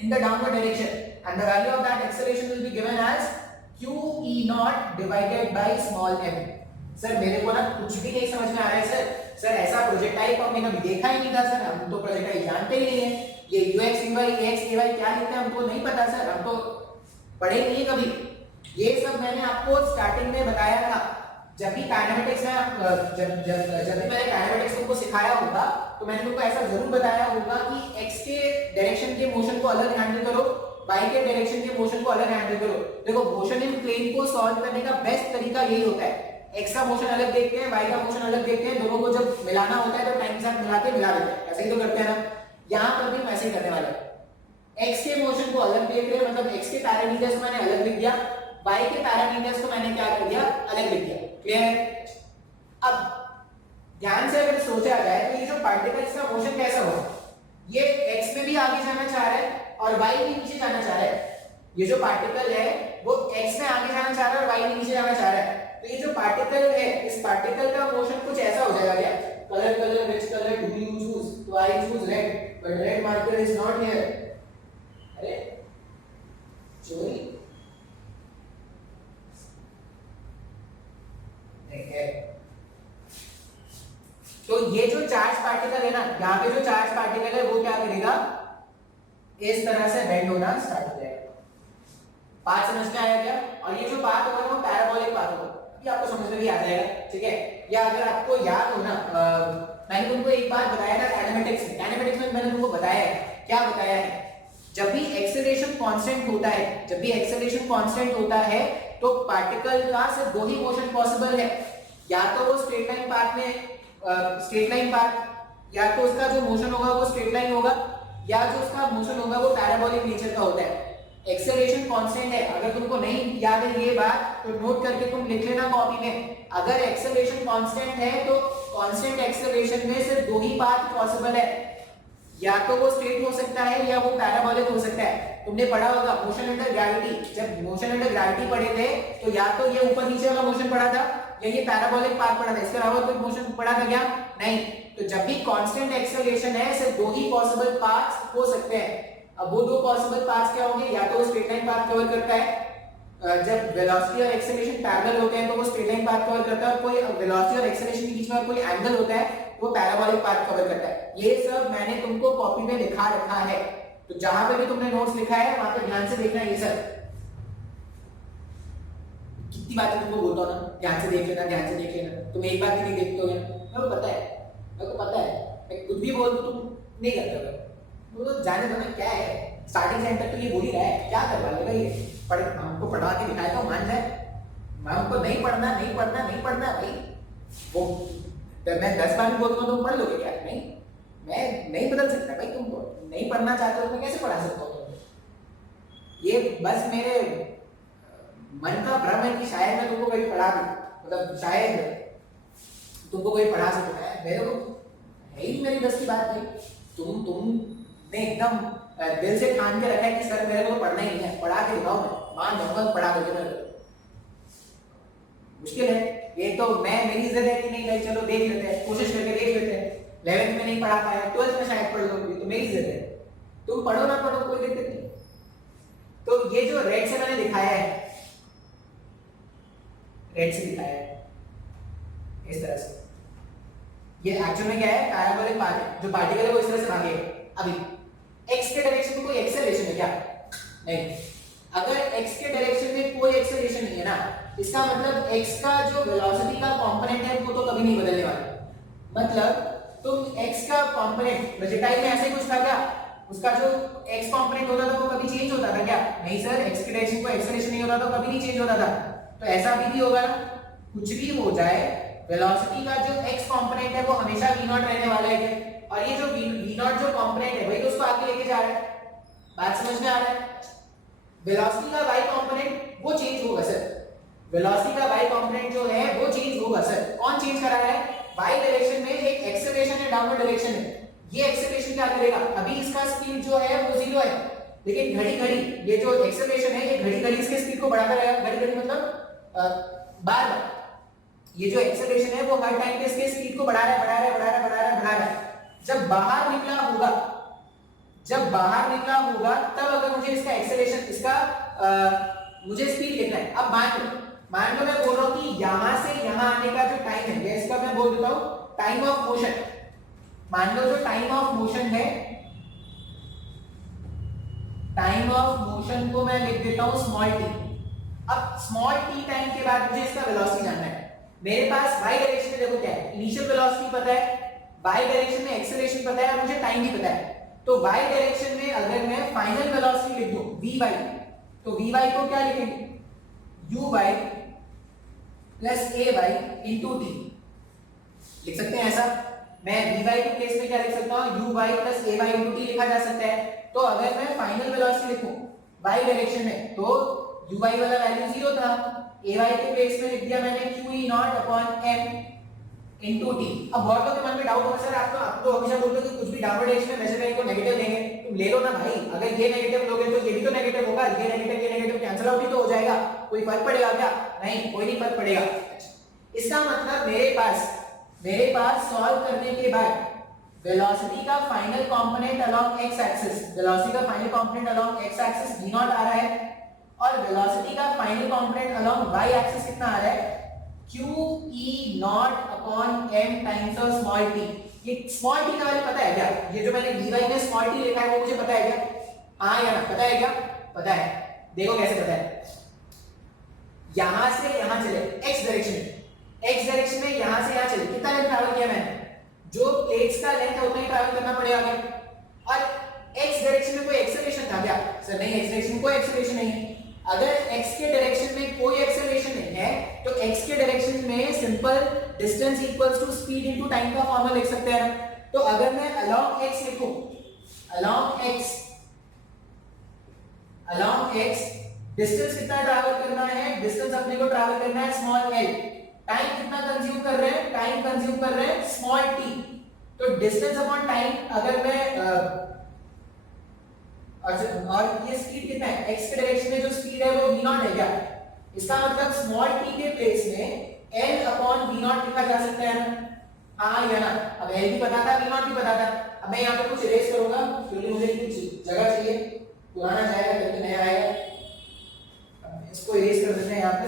in the downward direction, and the value of that acceleration will be given as q e naught divided by small m. Sir मेरे को ना कुछ भी नहीं समझ में आ रहा है सर ऐसा प्रोजेक्टाइल को हमने कभी देखा ही नहीं था सर, हम तो प्रोजेक्टाइल जानते ही नहीं है, ये ux uy ax ay क्या लिखते हैं हमको नहीं पता सर, हम तो पढ़े ही नहीं कभी। ये सब मैंने आपको स्टार्टिंग में बताया था, जब भी काइनेमेटिक्स में जब भी मैंने काइनेमेटिक्स तुमको सिखाया होगा तो मैंने तुमको ऐसा जरूर बताया होगा कि x के डायरेक्शन के मोशन को अलग हैंडल करो, y के डायरेक्शन के मोशन को अलग हैंडल करो। देखो मोशन इन प्लेन को सॉल्व करने का बेस्ट तरीका यही होता है, x का मोशन अलग देखते हैं, y का मोशन अलग देखते हैं, दोनों को जब मिलाना होता है तो टाइम के साथ मिला देते हैं, ऐसे ही तो करते हैं ना। यहाँ पर भी वैसे ही करने वाले हैं, x के मोशन को अलग देख रहे हैं, मतलब x के पैरामीटर्स को मैंने अलग लिख दिया, y के पैरामीटर्स को मैंने क्या कर दिया, अलग लिख दिया। क्लियर है? अब ध्यान से अगर सोचा जाए तो ये जो पार्टिकल इसका मोशन कैसा होगा, ये x में भी आगे जाना चाह रहा है और y भी नीचे जाना चाह रहा है। ये जो पार्टिकल है वो x में आगे जाना चाह रहा है और y भी नीचे जाना चाह रहा है। तो ये जो पार्टिकल है, इस पार्टिकल का मोशन कुछ ऐसा हो जाएगा क्या, color which color do you choose? तो I choose red, but red marker is not here. अरे चोरी है। तो ये जो चार्ज पार्टिकल है ना, यहाँ पे जो चार्ज पार्टिकल है वो क्या करेगा, इस तरह से बेंड होना स्टार्ट हो जाएगा। पाथ समझ में आया क्या? और ये जो पाथ होगा वो पैराबोलिक पाथ होगा, ये आपको समझ में भी आ जाएगा, ठीक है। या अगर आपको याद हो ना, मैंने तुमको एक बात बताया था काइनेमेटिक्स में मैंने तुमको बताया है, क्या बताया है, जब भी एक्सेलरेशन कांस्टेंट होता है, जब भी एक्सेलरेशन कांस्टेंट होता है तो पार्टिकल का सिर्फ दो ही मोशन पॉसिबल है, या तो वो स्ट्रेट लाइन पाथ में स्ट्रेट लाइन पाथ, या तो उसका जो मोशन होगा वो स्ट्रेट लाइन होगा, या जो उसका मोशन होगा वो पैराबोलिक नेचर का होता है। एक्सेलरेशन कांस्टेंट है, अगर तुमको नहीं याद है ये बात तो नोट करके तुम लिख लेना कॉपी में। अगर एक्सेलरेशन कांस्टेंट है तो कांस्टेंट एक्सेलरेशन में सिर्फ दो ही पाथ पॉसिबल है, या तो वो स्ट्रेट हो सकता है या वो पैराबोलिक हो सकता है। तुमने पढ़ा होगा मोशन अंडर ग्रेविटी, जब मोशन अंडर ग्रेविटी पढ़े थे तो या तो ये ऊपर नीचे वाला मोशन पढ़ा था या ये पैराबोलिक पाथ पढ़ा था, इसके अलावा कोई मोशन पढ़ा था क्या? नहीं। तो जब भी कांस्टेंट एक्सेलरेशन है सिर्फ दो ही पॉसिबल पाथ्स हो सकते हैं। अब वो दो पॉसिबल पाथ्स क्या होंगे, या तो वो स्ट्रेट लाइन पाथ कवर करता है, जब वेलोसिटी और एक्सेलरेशन पैरेलल होते हैं तो वो स्ट्रेट लाइन पाथ कवर करता है, कोई वेलोसिटी और एक्सेलरेशन के बीच में कोई एंगल होता है वो पैराबोलिक पाथ कवर करता है। ये सब मैंने तुमको कॉपी में लिखा रखा है, तो जहां पे भी तुमने नोट्स लिखा है वहां पे ध्यान से देखना। ये सब कितनी बातें तुमको बोलता हूं ना, ध्यान से देख लेना, ध्यान से देख लेना। तुम एक बात भी नहीं देखते हो, मेरे को पता है, मेरे को पता है, मैं कुछ भी बोल तुम नहीं करते हो, वो तो जाने दो ना, क्या है स्टार्टिंग सेंटर तो ये बोल ही रहा है, क्या करवा लेगा ये, पढ़ हमको पढ़ा के दिखाएगा, मान जाए। मैं हमको नहीं पढ़ना भाई, वो मैं 10 बार भी बोलूंगा तुम पढ़ लोगे क्या? नहीं, मैं नहीं बदल सकता भाई, तुमको नहीं पढ़ना चाहते हो तो मैं कैसे पढ़ा सकता हूँ तुमको? ये बस मेरे मन का भ्रम है कि शायद मैं तुमको कभी पढ़ा दूं, मतलब शायद तुमको कोई पढ़ा सकता है, मेरे को है ही मेरी बस की बात भाई। तुमने एकदम दिल से ठान के रखा है कि सर मेरे को पढ़ना ही नहीं है, पढ़ा के दिखाओ, मैं मान जाऊंगा पढ़ा दोगे मेरे को। मुश्किल है ये तो, मैं मेरी इज्जत है कि नहीं भाई, चलो देख लेते हैं, कोशिश करके देख लेते हैं। 11th में नहीं पढ़ा पाया, 12th में शायद पढ़ लो, तो मेरी इज्जत है, तुम पढ़ो ना पढ़ो कोई दिक्कत नहीं। तो ये जो रेड से मैंने दिखाया है, रेड से दिखाया है इस तरह से, ये एक्चुअल में क्या है, पैराबोलिक पाथ है, जो पार्टिकल है वो इस तरह से भागेगा। अभी x के डायरेक्शन में कोई एक्सेलरेशन है क्या? नहीं। अगर x के डायरेक्शन में कोई एक्सेलरेशन नहीं है ना, इसका मतलब x का जो वेलोसिटी का कंपोनेंट है वो तो कभी नहीं बदलने वाला। मतलब तुम x का कंपोनेंट प्रोजेक्टाइल में ऐसे कुछ था क्या, उसका जो x कंपोनेंट होता था वो कभी चेंज होता था क्या? नहीं सर, x के डायरेक्शन को एक्सेलरेशन नहीं होता तो कभी नहीं चेंज होता था। तो ऐसा भी होगा ना, कुछ भी हो जाए वेलोसिटी का जो x कंपोनेंट है वो हमेशा v0 रहने वाला है, और ये जो v0 जो कंपोनेंट है वही तो उसको आगे लेके जा रहा है। बात समझ में आ रहा है? वेलोसिटी का y कंपोनेंट वो चेंज होगा सर, वेलोसिटी का y कंपोनेंट जो है वो चेंज होगा सर। कौन चेंज करा रहा है? y डायरेक्शन में एक एक्सेलरेशन है, डाउनवर्ड डायरेक्शन है, ये एक्सेलरेशन क्या करेगा, अभी इसका स्पीड जो है वो 0 है, लेकिन घड़ी घड़ी ये जो एक्सेलरेशन है ये घड़ी घड़ी इसके स्पीड को बढ़ाता रहेगा। घड़ी घड़ी मतलब बार बार ये जो एक्सेलरेशन है वो हर टाइम पे इसके स्पीड को बढ़ा रहा है। जब बाहर निकला होगा तब अगर मुझे इसका एक्सेलरेशन, इसका मुझे स्पीड लिखना है। अब मान लो मैं बोल रहा हूं कि यहां से यहां आने का जो टाइम है, या इसका मैं बोल देता हूं टाइम ऑफ मोशन। मान लो जो टाइम ऑफ मोशन है, टाइम ऑफ मोशन को मैं लिख देता हूं स्मॉल t। अब स्मॉल t टाइम के बाद मुझे इसका वेलोसिटी जानना है। मेरे पास y डायरेक्शन में देखो क्या है, इनिशियल वेलोसिटी पता है, y डायरेक्शन में एक्सेलरेशन पता है, और मुझे टाइम भी पता है। तो y डायरेक्शन में अगर मैं फाइनल वेलोसिटी लिख दूं vy, तो vy को क्या लिखेंगे, uy plus ay into t लिख सकते हैं ऐसा। मैं vy के केस में क्या लिख सकता हूं, uy plus ay into t लिखा जा सकता है। तो अगर मैं फाइनल वेलोसिटी लिखूं y डायरेक्शन में, तो uy वाला वैल्यू 0 था, ay के प्लेस में लिख दिया मैंने q0/m इनटू t। अब बहुत लोगों के मन में डाउट होगा सर, आप तो हमेशा बोलते हो कि कुछ भी डाउनवर्ड डायरेक्शन में मेजर करेंगे तो नेगेटिव लेंगे। तुम ले लो ना भाई, अगर ये नेगेटिव लोगे तो ये भी तो नेगेटिव होगा, ये नेगेटिव कैंसिल आउट ही तो हो जाएगा, कोई फर्क पड़ेगा क्या? नहीं, कोई नहीं फर्क पड़ेगा। इसका मतलब मेरे पास मेरे पास सॉल्व करने के बाद वेलोसिटी का final component along x axis, velocity का final component along x axis v naught आ रहा है और वेलोसिटी का final component along y axis कितना आ रहा है q e naught upon m times of small t। ये स्मॉल t का वैल्यू पता है क्या? ये जो मैंने dy में स्मॉल t लिखा है वो मुझे पता है क्या? हाँ या ना? पता है क्या? पता है। देखो कैसे पता है, यहां से यहां चले x डायरेक्शन में यहां से यहां चले, कितना लेंथ ट्रैवल किया मैंने? जो प्लेट्स का लेंथ है उतना ही ट्रैवल करना पड़ेगा आगे। और x डायरेक्शन में कोई एक्सेलरेशन था क्या? सर नहीं, x डायरेक्शन में कोई एक्सेलरेशन नहीं है। अगर x के डायरेक्शन में कोई एक्सेलरेशन नहीं है तो x के डायरेक्शन में simple distance equals to speed into time का फॉर्मूला लिख सकते हैं। तो अगर मैं अलोंग x लिखूं, अलोंग x डिस्टेंस कितना ट्रैवल करना है? डिस्टेंस अपने को ट्रैवल करना है स्मॉल l। टाइम कितना कंज्यूम कर रहे हैं? टाइम कंज्यूम कर रहे हैं स्मॉल t। तो डिस्टेंस अपॉन टाइम अगर मैं और ये स्पीड कितना है? x के डायरेक्शन में जो स्पीड है वो v नॉट है क्या? इसका मतलब स्मॉल t के प्लेस में l अपॉन v नॉट लिखा जा सकता है ना? हाँ या ना? अब l भी पता था, v नॉट भी पता था। अब मैं यहाँ पे कुछ इरेज करूंगा क्योंकि मुझे कुछ जगह चाहिए, पुराना जाएगा करके नया आएगा। इसको इरेज कर देते हैं यहाँ पे,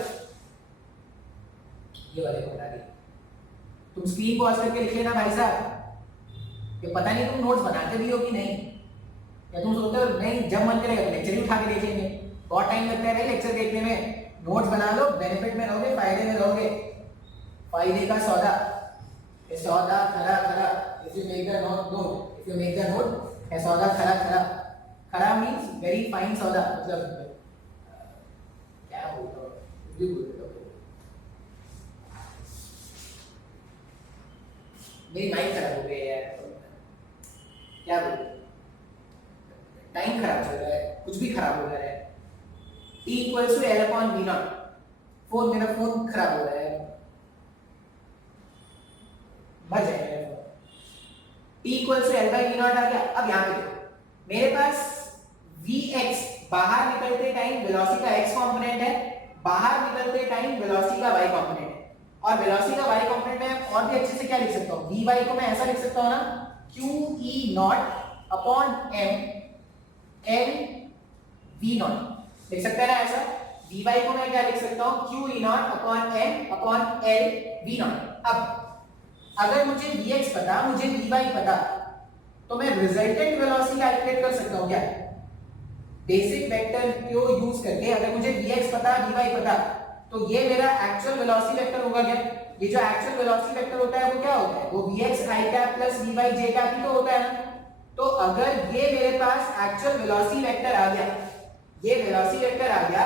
ये वाले को हटा दिया। तुम स्क्रीन पॉज करके लिख लेना भाई साहब। ये पता नहीं तुम नोट्स बनाते भी हो कि नहीं, या तुम सोचते हो नहीं जब मन करेगा लेक्चर ही उठा के देखेंगे। बहुत टाइम लगता है भाई लेक्चर देखने में। नोट्स बना लो, बेनिफिट में रहोगे, फायदे में रहोगे। फायदे का सौदा, ये सौदा खरा खरा। If you make the note, if you make the note, है सौदा खरा खरा। खरा मींस वेरी फाइन सौदा, मतलब क्या बोलते हो, कुछ भी बोलते हो। मेरी माइंड खराब हो गई है यार, क्या बोलूं, टाइम खराब चल रहा है, कुछ भी खराब हो रहा है। T equals to L upon V naught. Phone, मेरा फोन खराब हो रहा है, मर जाएगा मेरा phone. T equals to L by V naught आ गया। अब यहाँ पे देखो, मेरे पास Vx बाहर निकलते टाइम वेलोसिटी का x कंपोनेंट है, बाहर निकलते टाइम वेलोसिटी का y कंपोनेंट है। और वेलोसिटी का y कंपोनेंट में और भी अच्छे से क्या लिख सकता हूँ? Vy को मैं ऐसा लिख सकता हूँ ना, q e naught upon m l v not लिख सकते हैं ना ऐसा। Vy को मैं क्या लिख सकता हूँ? q e naught upon m upon l v not. अब अगर मुझे Vx पता, मुझे Vy पता, तो मैं रिजल्टेंट वेलोसिटी कैलकुलेट कर सकता हूँ क्या? बेसिक वेक्टर को यूज करके अगर मुझे Vx पता, Vy पता, तो ये मेरा एक्चुअल वेलोसिटी वेक्टर होगा क्या? ये जो एक्चुअल वेलोसिटी वेक्टर होता है वो क्या होता है? वो Vx i cap plus Vy j cap ही तो होता है ना। तो अगर ये मेरे पास एक्चुअल वेलोसिटी वेक्टर आ गया, ये वेलोसिटी वेक्टर आ गया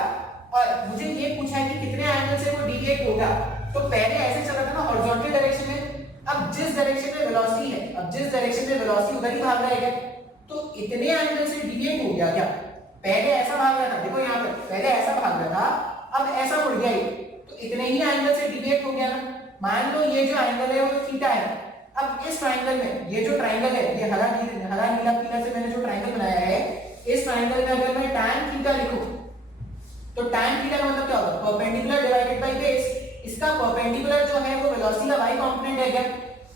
और मुझे ये पूछा है कि कितने एंगल से वो डिविएट होगा, तो पहले ऐसे चल रहा था ना हॉरिजॉन्टल डायरेक्शन में। अब जिस डायरेक्शन में वेलोसिटी है, अब जिस डायरेक्शन में वेलोसिटी उधर ही भाग रहा है, तो इतने एंगल से डिविएट हो गया क्या? पहले ऐसा भाग रहा था, देखो यहाँ पर पहले ऐसा भाग रहा था, अब ऐसा मुड़ गया ये, तो इतने ही एंगल से डिविएट हो गया ना। मान लो ये जो एंगल है वो थीटा है। अब इस ट्रायंगल में ये जो ट्रायंगल है, ये हरा नीला पीला से मैंने जो ट्रायंगल बनाया है, इस ट्रायंगल में अगर मैं tan थीटा लिखूं, तो tan थीटा का मतलब क्या होगा? Perpendicular divided by base. इसका परपेंडिकुलर जो है वो वेलोसिटी का y कंपोनेंट है क्या?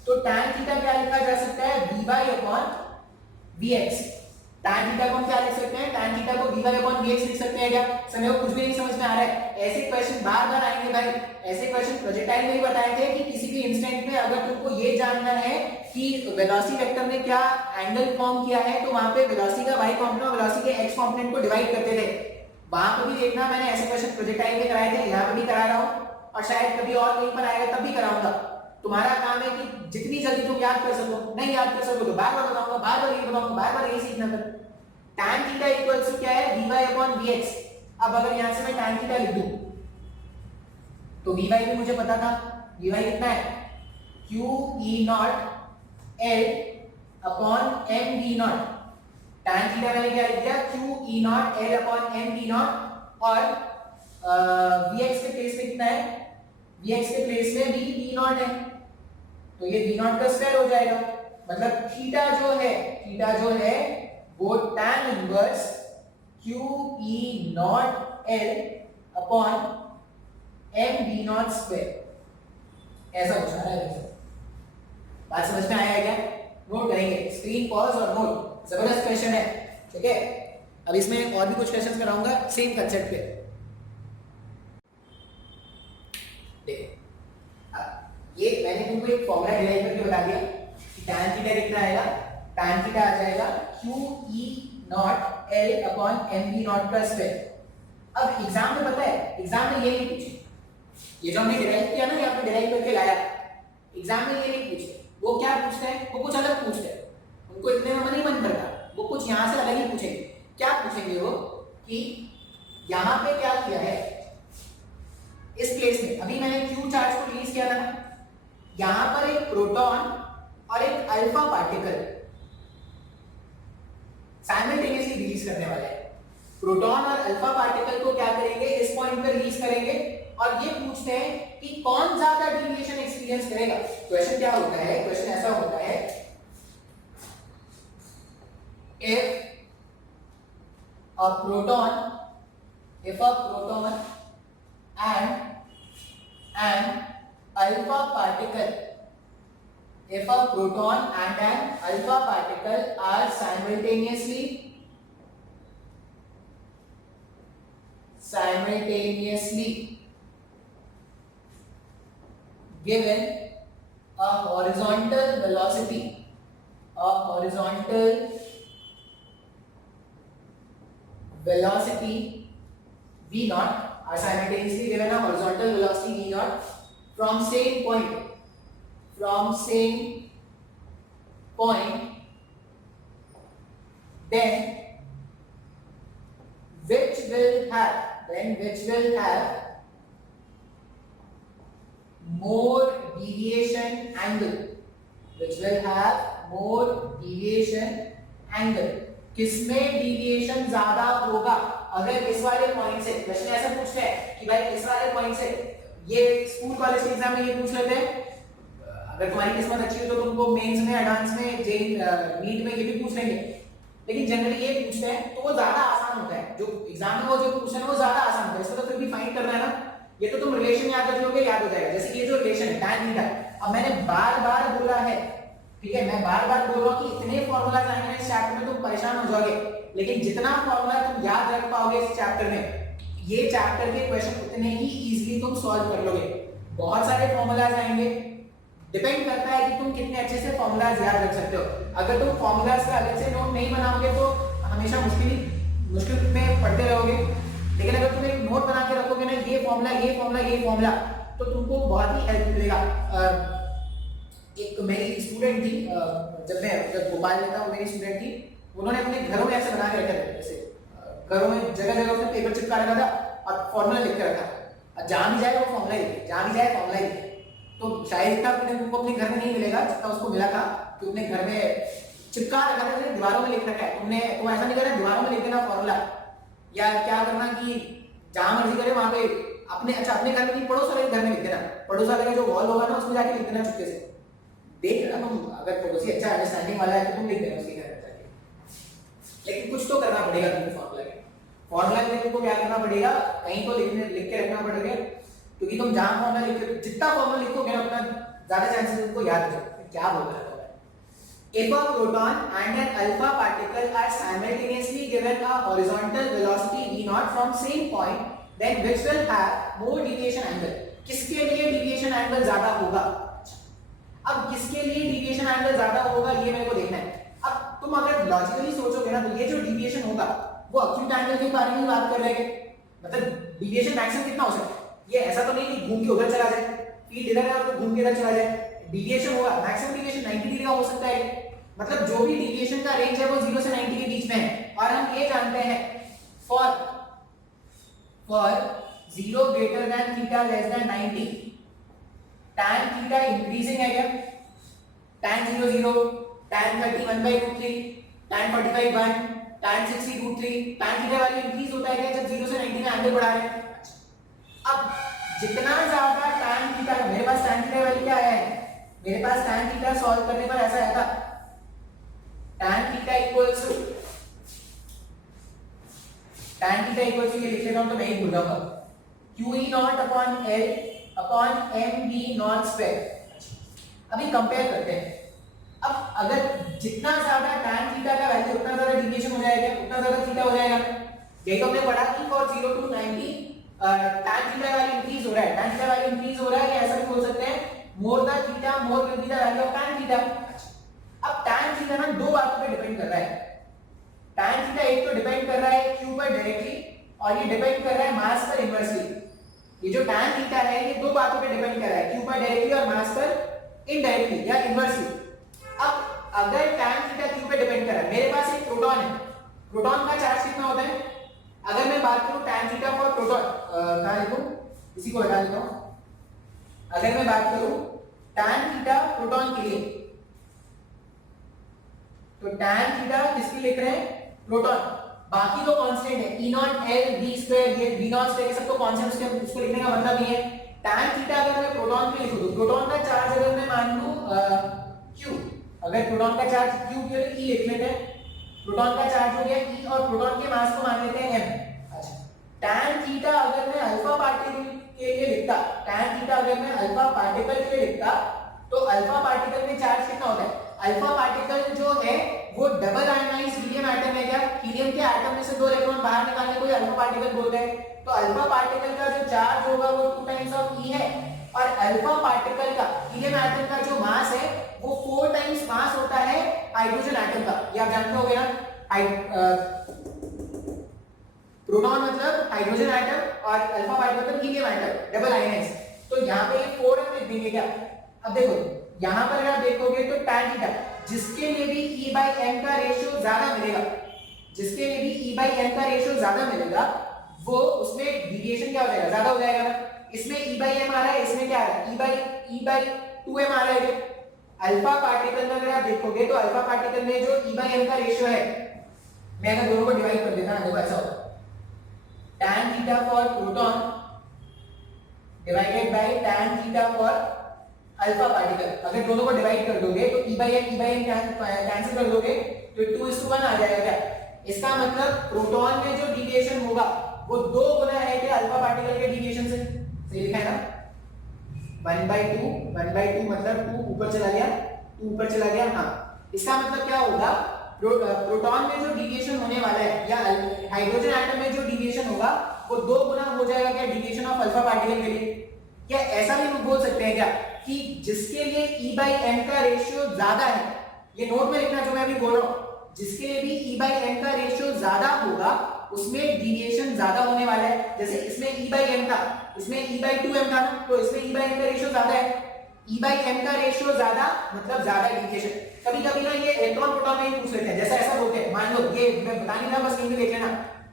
तो tan थीटा क्या लिखा जा सकता है? vy upon vx। tan theta को हम क्या लिख सकते हैं? tan थीटा को vy अपॉन vx लिख सकते हैं क्या? समय को कुछ भी नहीं समझ में आ रहा है? ऐसे क्वेश्चन बार बार आएंगे भाई। ऐसे क्वेश्चन प्रोजेक्टाइल में ही बताए थे कि किसी भी इंस्टेंट में अगर तुमको ये जानना है कि वेलोसिटी वेक्टर ने क्या एंगल फॉर्म किया है, तो वहां पे वेलोसिटी का y कंपोनेंट और वेलोसिटी के x कंपोनेंट को डिवाइड करते थे। वहां पर भी देखना, मैंने ऐसे क्वेश्चन प्रोजेक्टाइल में कराए थे, यहाँ पे भी करा रहा हूँ और शायद कभी और कहीं पर आएगा तब भी कराऊंगा। तुम्हारा काम है कि जितनी जल्दी तुम याद कर सको, नहीं याद कर सको तो बार बार बताऊंगा, बार बार ये बताऊंगा, बार बार ये सीखना कर। tan थीटा इक्वल्स टू क्या है? vy upon vx। अब अगर यहां से मैं tan थीटा लिख दूं तो vy भी मुझे पता था, vy कितना है? q e not l upon m v not. tan theta मैंने क्या लिख दिया? q e not l upon m v not. और vx के प्लेस में कितना है? vx के प्लेस में भी v नॉट है, तो ये v नॉट का स्क्वायर हो जाएगा। मतलब थीटा जो है वो tan inverse q e not l upon m v not square, ऐसा कुछ आ रहा है। बात समझ में आया क्या? नोट करेंगे, स्क्रीन पॉज और नोट। जबरदस्त क्वेश्चन है, ठीक है। अब इसमें और भी कुछ क्वेश्चन कराऊंगा सेम कंसेप्ट पे। देखो ये मैंने तुमको एक फॉर्मूला डिराइव करके बता दिया कि tan थीटा कितना आएगा, tan थीटा आ जाएगा QE not L upon MV not plus square. अब एग्जाम में पता है, एग्जाम में ये नहीं पूछे, ये जो हमने डिराइव किया ना, यहाँ पे डिराइव करके लाया, एग्जाम में ये नहीं पूछे। वो क्या पूछते हैं, वो कुछ अलग पूछते हैं, उनको इतने में नहीं मन करता, वो कुछ यहाँ से अलग ही पूछेंगे। क्या पूछेंगे वो कि यहाँ पे क्या किया है इस प्लेस में, अभी मैंने क्यू चार्ज को रिलीज किया था ना, यहाँ पर एक प्रोटॉन और एक अल्फा पार्टिकल साइमल्टेनियसली रिलीज करने वाला है। प्रोटॉन और अल्फा पार्टिकल को क्या करेंगे, इस पॉइंट पे रिलीज करेंगे, और ये पूछते हैं कि कौन ज्यादा डेविएशन एक्सपीरियंस करेगा। क्वेश्चन क्या होता है, क्वेश्चन ऐसा होता है, if a proton and an alpha particle, if a proton and an alpha particle are simultaneously given a horizontal velocity v naught, are simultaneously given a horizontal velocity v naught from same point, then which will have more deviation angle, किसमें deviation ज्यादा होगा। अगर इस वाले point से question ऐसा पूछते हैं कि भाई इस वाले पॉइंट से, ये स्कूल कॉलेज के एग्जाम में ये पूछ लेते हैं, अगर तुम्हारी किस्मत अच्छी हो तो तुमको मेंस में, एडवांस में, जेई नीट में ये भी पूछ लेंगे, लेकिन जनरली ये पूछते हैं तो वो ज्यादा आसान होता है। जो एग्जाम में वो जो पूछते हैं वो ज्यादा आसान होता है, इसको तो फिर भी फाइंड करना है ना। ये तो तुम रिलेशन याद रख लोगे, याद हो जाएगा। जैसे कि ये जो रिलेशन है tan थीटा, अब मैंने बार-बार बोला है, ठीक है, मैं बार-बार बोल रहा हूं कि इतने फार्मूलाज आएंगे इस चैप्टर में तुम परेशान हो जाओगे, लेकिन जितना फार्मूला तुम याद रख पाओगे इस चैप्टर में, ये चैप्टर के क्वेश्चन उतने ही इजीली तुम सॉल्व कर लोगे। बहुत सारे फार्मूलाज आएंगे, डिपेंड करता है कि तुम कितने अच्छे से फार्मूलाज याद रख सकते हो। अगर तुम फार्मूलाज का अलग से नोट नहीं बनाओगे तो हमेशा मुश्किल में पढ़ते रहोगे, लेकिन अगर तुम एक नोट बना के रखोगे ना, ये फार्मूला, तो तुमको बहुत ही हेल्प मिलेगा। एक मेरी स्टूडेंट थी, जब भोपाल में था, वो मेरी स्टूडेंट थी, उन्होंने अपने घरों में ऐसे बना के रखा था, जैसे घरों में जगह उसने पेपर चिपका रखा था और फॉर्मूला लिख के रखा, और जहां भी जाए वो फॉर्मूला लिखे, जहां भी जाए फॉर्मूला लिखे। तो शायद इतना तुमको अपने घर में नहीं मिलेगा जितना उसको मिला था कि उसने घर में चिपका रखा था, दीवारों में लिख रखा है। तुम ऐसा नहीं करना दीवारों में लिख देना फॉर्मूला, या क्या करना कि जहां मर्जी करे वहां पे अपने घर में नहीं, पड़ोस वाले घर में लिख देना, पड़ोस वाले का जो वॉल होगा ना उसमें जाके लिख देना चुपके से। देख लेना तुम, अगर पड़ोसी अच्छा अंडरस्टैंडिंग वाला है तो तुम लिख देना उसके घर में जाके, लेकिन कुछ तो करना पड़ेगा तुमको। फॉर्मूला में तुमको क्या करना पड़ेगा, कहीं तो लिख के रखना पड़ेगा, क्योंकि तुम जहां फॉर्मूला लिखोगे, जितना फॉर्मूला लिखोगे ना उतना ज्यादा चांसेस तुमको याद हो जाएगा। क्या बोल रहा है, if a proton and an alpha particle are simultaneously given a horizontal velocity v naught from same point, then which will have more deviation angle, किसके लिए deviation angle ज्यादा होगा। अब किसके लिए deviation angle ज्यादा होगा ये मेरे को देखना है। अब तुम अगर लॉजिकली सोचोगे ना, तो ये जो deviation होगा वो acute angle के बारे में बात कर रहे हैं, मतलब deviation maximum कितना हो सकता है। ये ऐसा तो नहीं कि घूम के उधर चला जाए, फील्ड इधर है और तो घूम के इधर चला जाए। deviation होगा, maximum deviation 90 डिग्री का हो सकता है, मतलब जो भी डिविएशन का रेंज है वो 0 से 90 के बीच में है। और हम ये जानते हैं for 0 greater than theta less than 90, tan theta increasing है क्या, tan 0 0, tan 30 1/√3, tan 45 1, tan 60 √3, tan theta value increase होता है क्या जब 0 से 90 में एंगल बढ़ा रहे हैं। अब जितना ज्यादा tan थीटा, मेरे पास tan थीटा वैल्यू क्या है, मेरे पास tan थीटा सॉल्व करने पर ऐसा आया था, tan theta equals to ये लिख लेता हूं तो मैं ही भूल जाऊंगा, QE not upon L upon MV not square. अभी कंपेयर करते हैं, अब अगर जितना ज्यादा tan थीटा का वैल्यू उतना ज्यादा डिविएशन हो जाएगा, उतना ज्यादा थीटा हो जाएगा। यही तो हमने पढ़ा कि फॉर 0 to 90 tan थीटा का वैल्यू इंक्रीज हो रहा है, tan थीटा वैल्यू इंक्रीज हो रहा है, या ऐसा भी बोल सकते हैं more the theta more will be the value of tan theta. अब tan थीटा ना दो बातों पे डिपेंड कर रहा है। tan थीटा एक तो डिपेंड कर रहा है q पर डायरेक्टली, और ये डिपेंड कर रहा है मास पर इनवर्सली। ये जो tan थीटा है ये दो बातों पे डिपेंड कर रहा है, q पर डायरेक्टली और मास पर इनडायरेक्टली या इनवर्सली। अब अगर tan थीटा q पे डिपेंड कर रहा है, मेरे पास एक प्रोटॉन है, प्रोटॉन का चार्ज कितना होता है? अगर मैं बात करूं tan थीटा फॉर प्रोटॉन, कहां लिखूं, इसी को हटा देता हूं। अगर मैं बात करूं tan थीटा प्रोटॉन के लिए, तो tan थीटा किसके लिख रहे हैं? प्रोटॉन। बाकी तो कांस्टेंट है, E not L V square, ये V नॉट स्क्वायर, ये सब तो कांस्टेंट, उसको लिखने का मतलब नहीं है। tan थीटा अगर मैं प्रोटॉन के लिखूं, तो प्रोटॉन का चार्ज अगर मैं मान लूं q, अगर प्रोटॉन का चार्ज q के लिए E लिख लेते हैं, प्रोटॉन का चार्ज हो गया E और प्रोटॉन के मास को मान लेते हैं m। अच्छा, tan थीटा अगर मैं अल्फा पार्टिकल के लिए लिखता, tan थीटा अगर मैं अल्फा पार्टिकल के लिए लिखता, तो अल्फा पार्टिकल में चार्ज कितना होता है? अल्फा पार्टिकल जो है वो डबल आयनाइज्ड हीलियम एटम है। क्या हीलियम के एटम में से दो इलेक्ट्रॉन बाहर निकालने को अल्फा पार्टिकल बोलते हैं। तो अल्फा पार्टिकल का जो चार्ज होगा वो 2 टाइम्स ऑफ E है, और अल्फा पार्टिकल का हीलियम एटम का जो मास है वो 4 टाइम्स मास होता है हाइड्रोजन एटम का। ये आप जानते होंगे ना, प्रोटॉन मतलब हाइड्रोजन एटम और अल्फा पार्टिकल मतलब हीलियम एटम, डबल आयनाइज्ड। तो यहां पे ये 4 हम लिख देंगे। क्या अब देखो यहां पर अगर आप देखोगे तो tan थीटा जिसके लिए भी E by m का रेशियो ज्यादा मिलेगा, जिसके लिए भी E by m का रेशियो ज्यादा मिलेगा, वो उसमें डेविएशन क्या हो जाएगा? ज्यादा हो जाएगा। इसमें E by m आ रहा है, इसमें क्या आ रहा है? E by 2m आ रहा है। अल्फा पार्टिकल में अगर आप देखोगे तो अल्फा पार्टिकल में जो E by m का रेशियो है, मैं अगर दोनों को डिवाइड कर देता हूं, देखो ऐसा होगा, tan theta for proton divided by tan theta for alpha particle. अगर दोनों को डिवाइड कर दोगे तो E by m कैंसिल कर दोगे तो 2:1 आ जाएगा। क्या इसका मतलब प्रोटॉन में जो डिविएशन होगा वो 2 गुना है कि अल्फा पार्टिकल के डिविएशन से। सही लिखा है ना? 1/2 मतलब 2 ऊपर चला गया, 2 ऊपर चला गया। हाँ, इसका मतलब क्या होगा? प्रोटॉन में जो डिविएशन होने वाला है या हाइड्रोजन एटम में जो डिविएशन होगा वो 2 गुना हो जाएगा क्या डिविएशन ऑफ अल्फा पार्टिकल के लिए। क्या ऐसा भी बोल सकते हैं क्या कि जिसके लिए E by m का रेशियो ज्यादा है, ये नोट में लिखना जो मैं अभी बोल रहा हूं, जिसके लिए भी E by m का रेशियो ज्यादा होगा उसमें डिविएशन ज्यादा होने वाला है। जैसे इसमें E by m था, इसमें E by 2m था, तो इसमें E by m का रेशियो ज्यादा है। E by m का रेशियो ज्यादा मतलब ज्यादा डिविएशन। कभी-कभी ना ये इलेक्ट्रॉन प्रोटॉन में पूछ लेते हैं, जैसा ऐसा बोलते हैं, मान लो ये मैं बता नहीं रहा, बस कहीं देख लेना,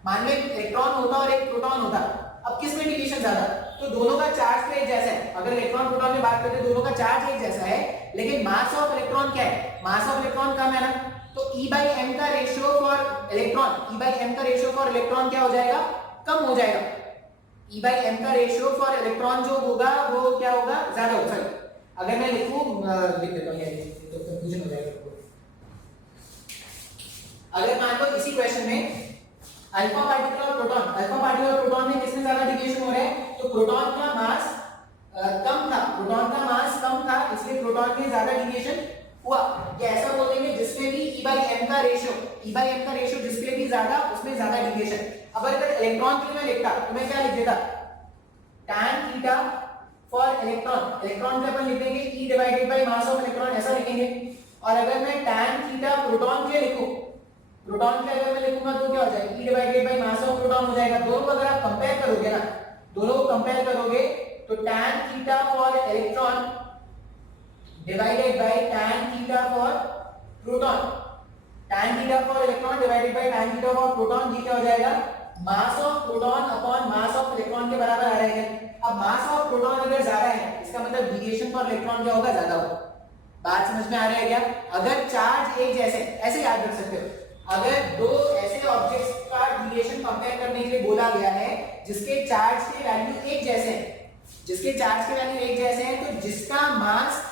मान लो एक इलेक्ट्रॉन होता और एक प्रोटॉन होता, अब किस में डिविएशन ज्यादा? तो दोनों का चार्ज तो एक जैसा है। अगर इलेक्ट्रॉन प्रोटॉन में बात करते हैं दोनों का चार्ज एक जैसा है, लेकिन मास ऑफ इलेक्ट्रॉन क्या है? मास ऑफ इलेक्ट्रॉन कम है ना, तो E by m का ratio for electron, E by m का रेशियो फॉर इलेक्ट्रॉन क्या हो जाएगा? कम हो जाएगा। E by m का रेशियो फॉर इलेक्ट्रॉन जो होगा वो क्या होगा? ज्यादा होगा। सॉरी, अगर मैं लिखूं, लिख देता हूं, ये तो कंफ्यूजन हो जाएगा। अगर मान लो इसी क्वेश्चन में अल्फा पार्टिकल और प्रोटॉन, अल्फा पार्टिकल और प्रोटॉन में किसमें ज्यादा डिविएशन हो रहा है? तो प्रोटॉन का मास कम था, प्रोटॉन का मास कम था, इसलिए प्रोटॉन में ज्यादा डिविएशन हुआ। या ऐसा बोलेंगे जिसमें भी E by m का रेशियो, E by m का रेशियो जिसके लिए भी ज्यादा उसमें ज्यादा डिविएशन। अब अगर इलेक्ट्रॉन के लिए मैं लिखता तो मैं क्या लिख देता? tan theta for electron, electron का अपन लिख देंगे E divided by mass of electron, ऐसा लिखेंगे। और अगर मैं tan थीटा प्रोटॉन के लिए लिखूं, प्रोटॉन के अगर मैं लिखूंगा तो क्या हो जाएगा? E divided by mass of proton हो जाएगा। दोनों को अगर आप कंपेयर करोगे ना, दोनों को कंपेयर करोगे तो tan theta for electron divided by tan theta for proton, tan theta for electron divided by tan theta for proton, ये क्या हो जाएगा? मास of proton upon mass of electron के बराबर आ रहेगा। अब मास ऑफ प्रोटॉन अगर ज्यादा है, इसका मतलब डिविएशन फॉर इलेक्ट्रॉन क्या होगा? ज्यादा होगा। बात समझ में आ रही है क्या? अगर चार्ज एक जैसे, ऐसे याद रख सकते हो, अगर दो ऐसे ऑब्जेक्ट्स का डिविएशन कंपेयर करने के लिए बोला गया है जिसके चार्ज के वैल्यू एक जैसे हैं, जिसके चार्ज के वैल्यू एक जैसे हैं, तो जिसका मास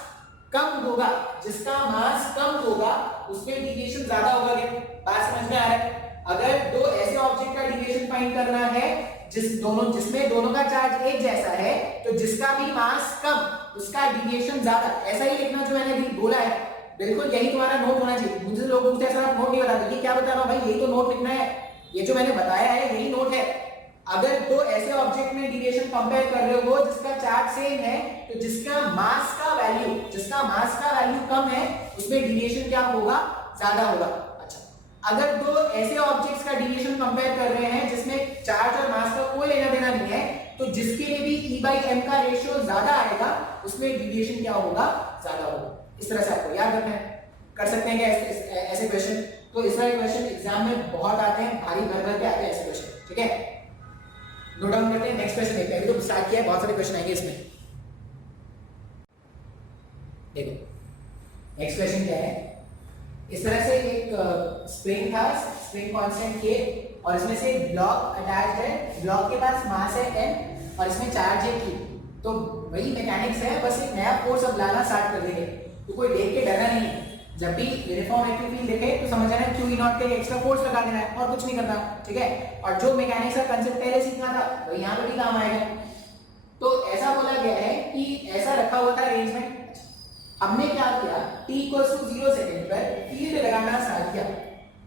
कम होगा, जिसका मास कम होगा उसमें डिविएशन ज्यादा होगा। क्या बात समझ में आ रहा है? अगर दो ऐसे ऑब्जेक्ट का डिविएशन फाइंड करना है जिसमें दोनों का चार्ज एक जैसा है, तो जिसका भी मास कम उसका डिविएशन ज्यादा, ऐसा ही लिखना जो मैंने अभी बोला है। बिल्कुल यही तुम्हारा नोट होना चाहिए। मुझे लोग पूछते हैं सर आप नोट नहीं बताते, ये क्या बता रहा हूँ भाई, यही तो नोट लिखना है, ये जो मैंने बताया है यही नोट है। अगर दो ऐसे ऑब्जेक्ट में डिविएशन कंपेयर कर रहे हो जिसका चार्ज सेम है, तो जिसका मास का वैल्यू कम है उसमें डिविएशन क्या होगा, ज्यादा होगा। अच्छा, अगर दो ऐसे ऑब्जेक्ट्स का डिविएशन कंपेयर कर रहे हैं जिसमें चार्ज और मास का कोई लेना देना नहीं है, तो जिसके लिए भी E/m का रेशियो ज्यादा आएगा उसमें डिविएशन क्या होगा, ज्यादा होगा। इस तरह से आपको याद रखना है। कर सकते हैं क्या ऐसे क्वेश्चन? तो इस तरह के क्वेश्चन एग्जाम में बहुत आते हैं, भारी भर के आते हैं ऐसे क्वेश्चन, ठीक है। नोट डाउन करते हैं, नेक्स्ट क्वेश्चन देखते हैं। अभी तो स्टार्ट किया है, बहुत सारे क्वेश्चन आएंगे इसमें। देखो नेक्स्ट क्वेश्चन क्या है, इस तरह से एक स्प्रिंग था, स्प्रिंग कांस्टेंट K, और इसमें से एक ब्लॉक अटैच्ड है, ब्लॉक के पास मास है m और इसमें चार्ज है Q। तो वही मैकेनिक्स है, बस एक नया फोर्स अब लाना स्टार्ट कर देंगे। तो कोई देख के डरना नहीं है, जब भी यूनिफॉर्म इलेक्ट्रिक फील्ड देखे तो समझ आना Q E0 के एक्स्ट्रा फोर्स लगा देना है और कुछ नहीं करना, ठीक है। और जो मैकेनिक्स का कांसेप्ट पहले सीखना था वही यहाँ पे भी काम आएगा। तो ऐसा बोला गया है कि ऐसा रखा हुआ था अरेंजमेंट, हमने क्या किया, t = 0 सेकंड पर फील्ड लगाना स्टार्ट किया।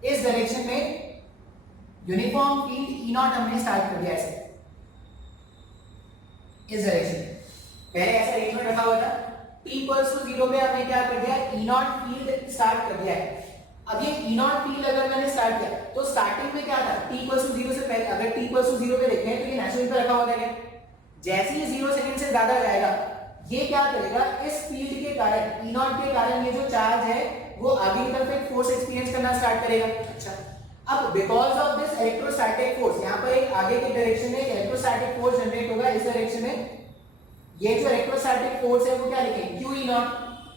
इस डायरेक्शन में यूनिफॉर्म फील्ड E0 हमने स्टार्ट कर दिया ऐसे, इस डायरेक्शन में। पहले ऐसा अरेंजमेंट रखा हुआ था, t = 0 पे हमने क्या कर दिया, E0 फील्ड स्टार्ट कर दिया है। अब ये E0 फील्ड अगर मैंने स्टार्ट किया तो स्टार्टिंग में क्या था, t = 0 से पहले, अगर t = 0 पे देखें तो ये नेचुरल पे रखा हुआ था। जैसे ही 0 सेकंड से ज्यादा जाएगा ये क्या करेगा, इस फील्ड के कारण, E0 के कारण ये जो चार्ज है वो आगे की तरफ एक फोर्स एक्सपीरियंस करना स्टार्ट करेगा। अच्छा, अब because of this electrostatic force, यहाँ पर एक आगे की डायरेक्शन में इलेक्ट्रोस्टैटिक फोर्स जनरेट होगा इस डायरेक्शन में। ये जो इलेक्ट्रोस्टैटिक फोर्स है वो क्या लिखेंगे, Q E0।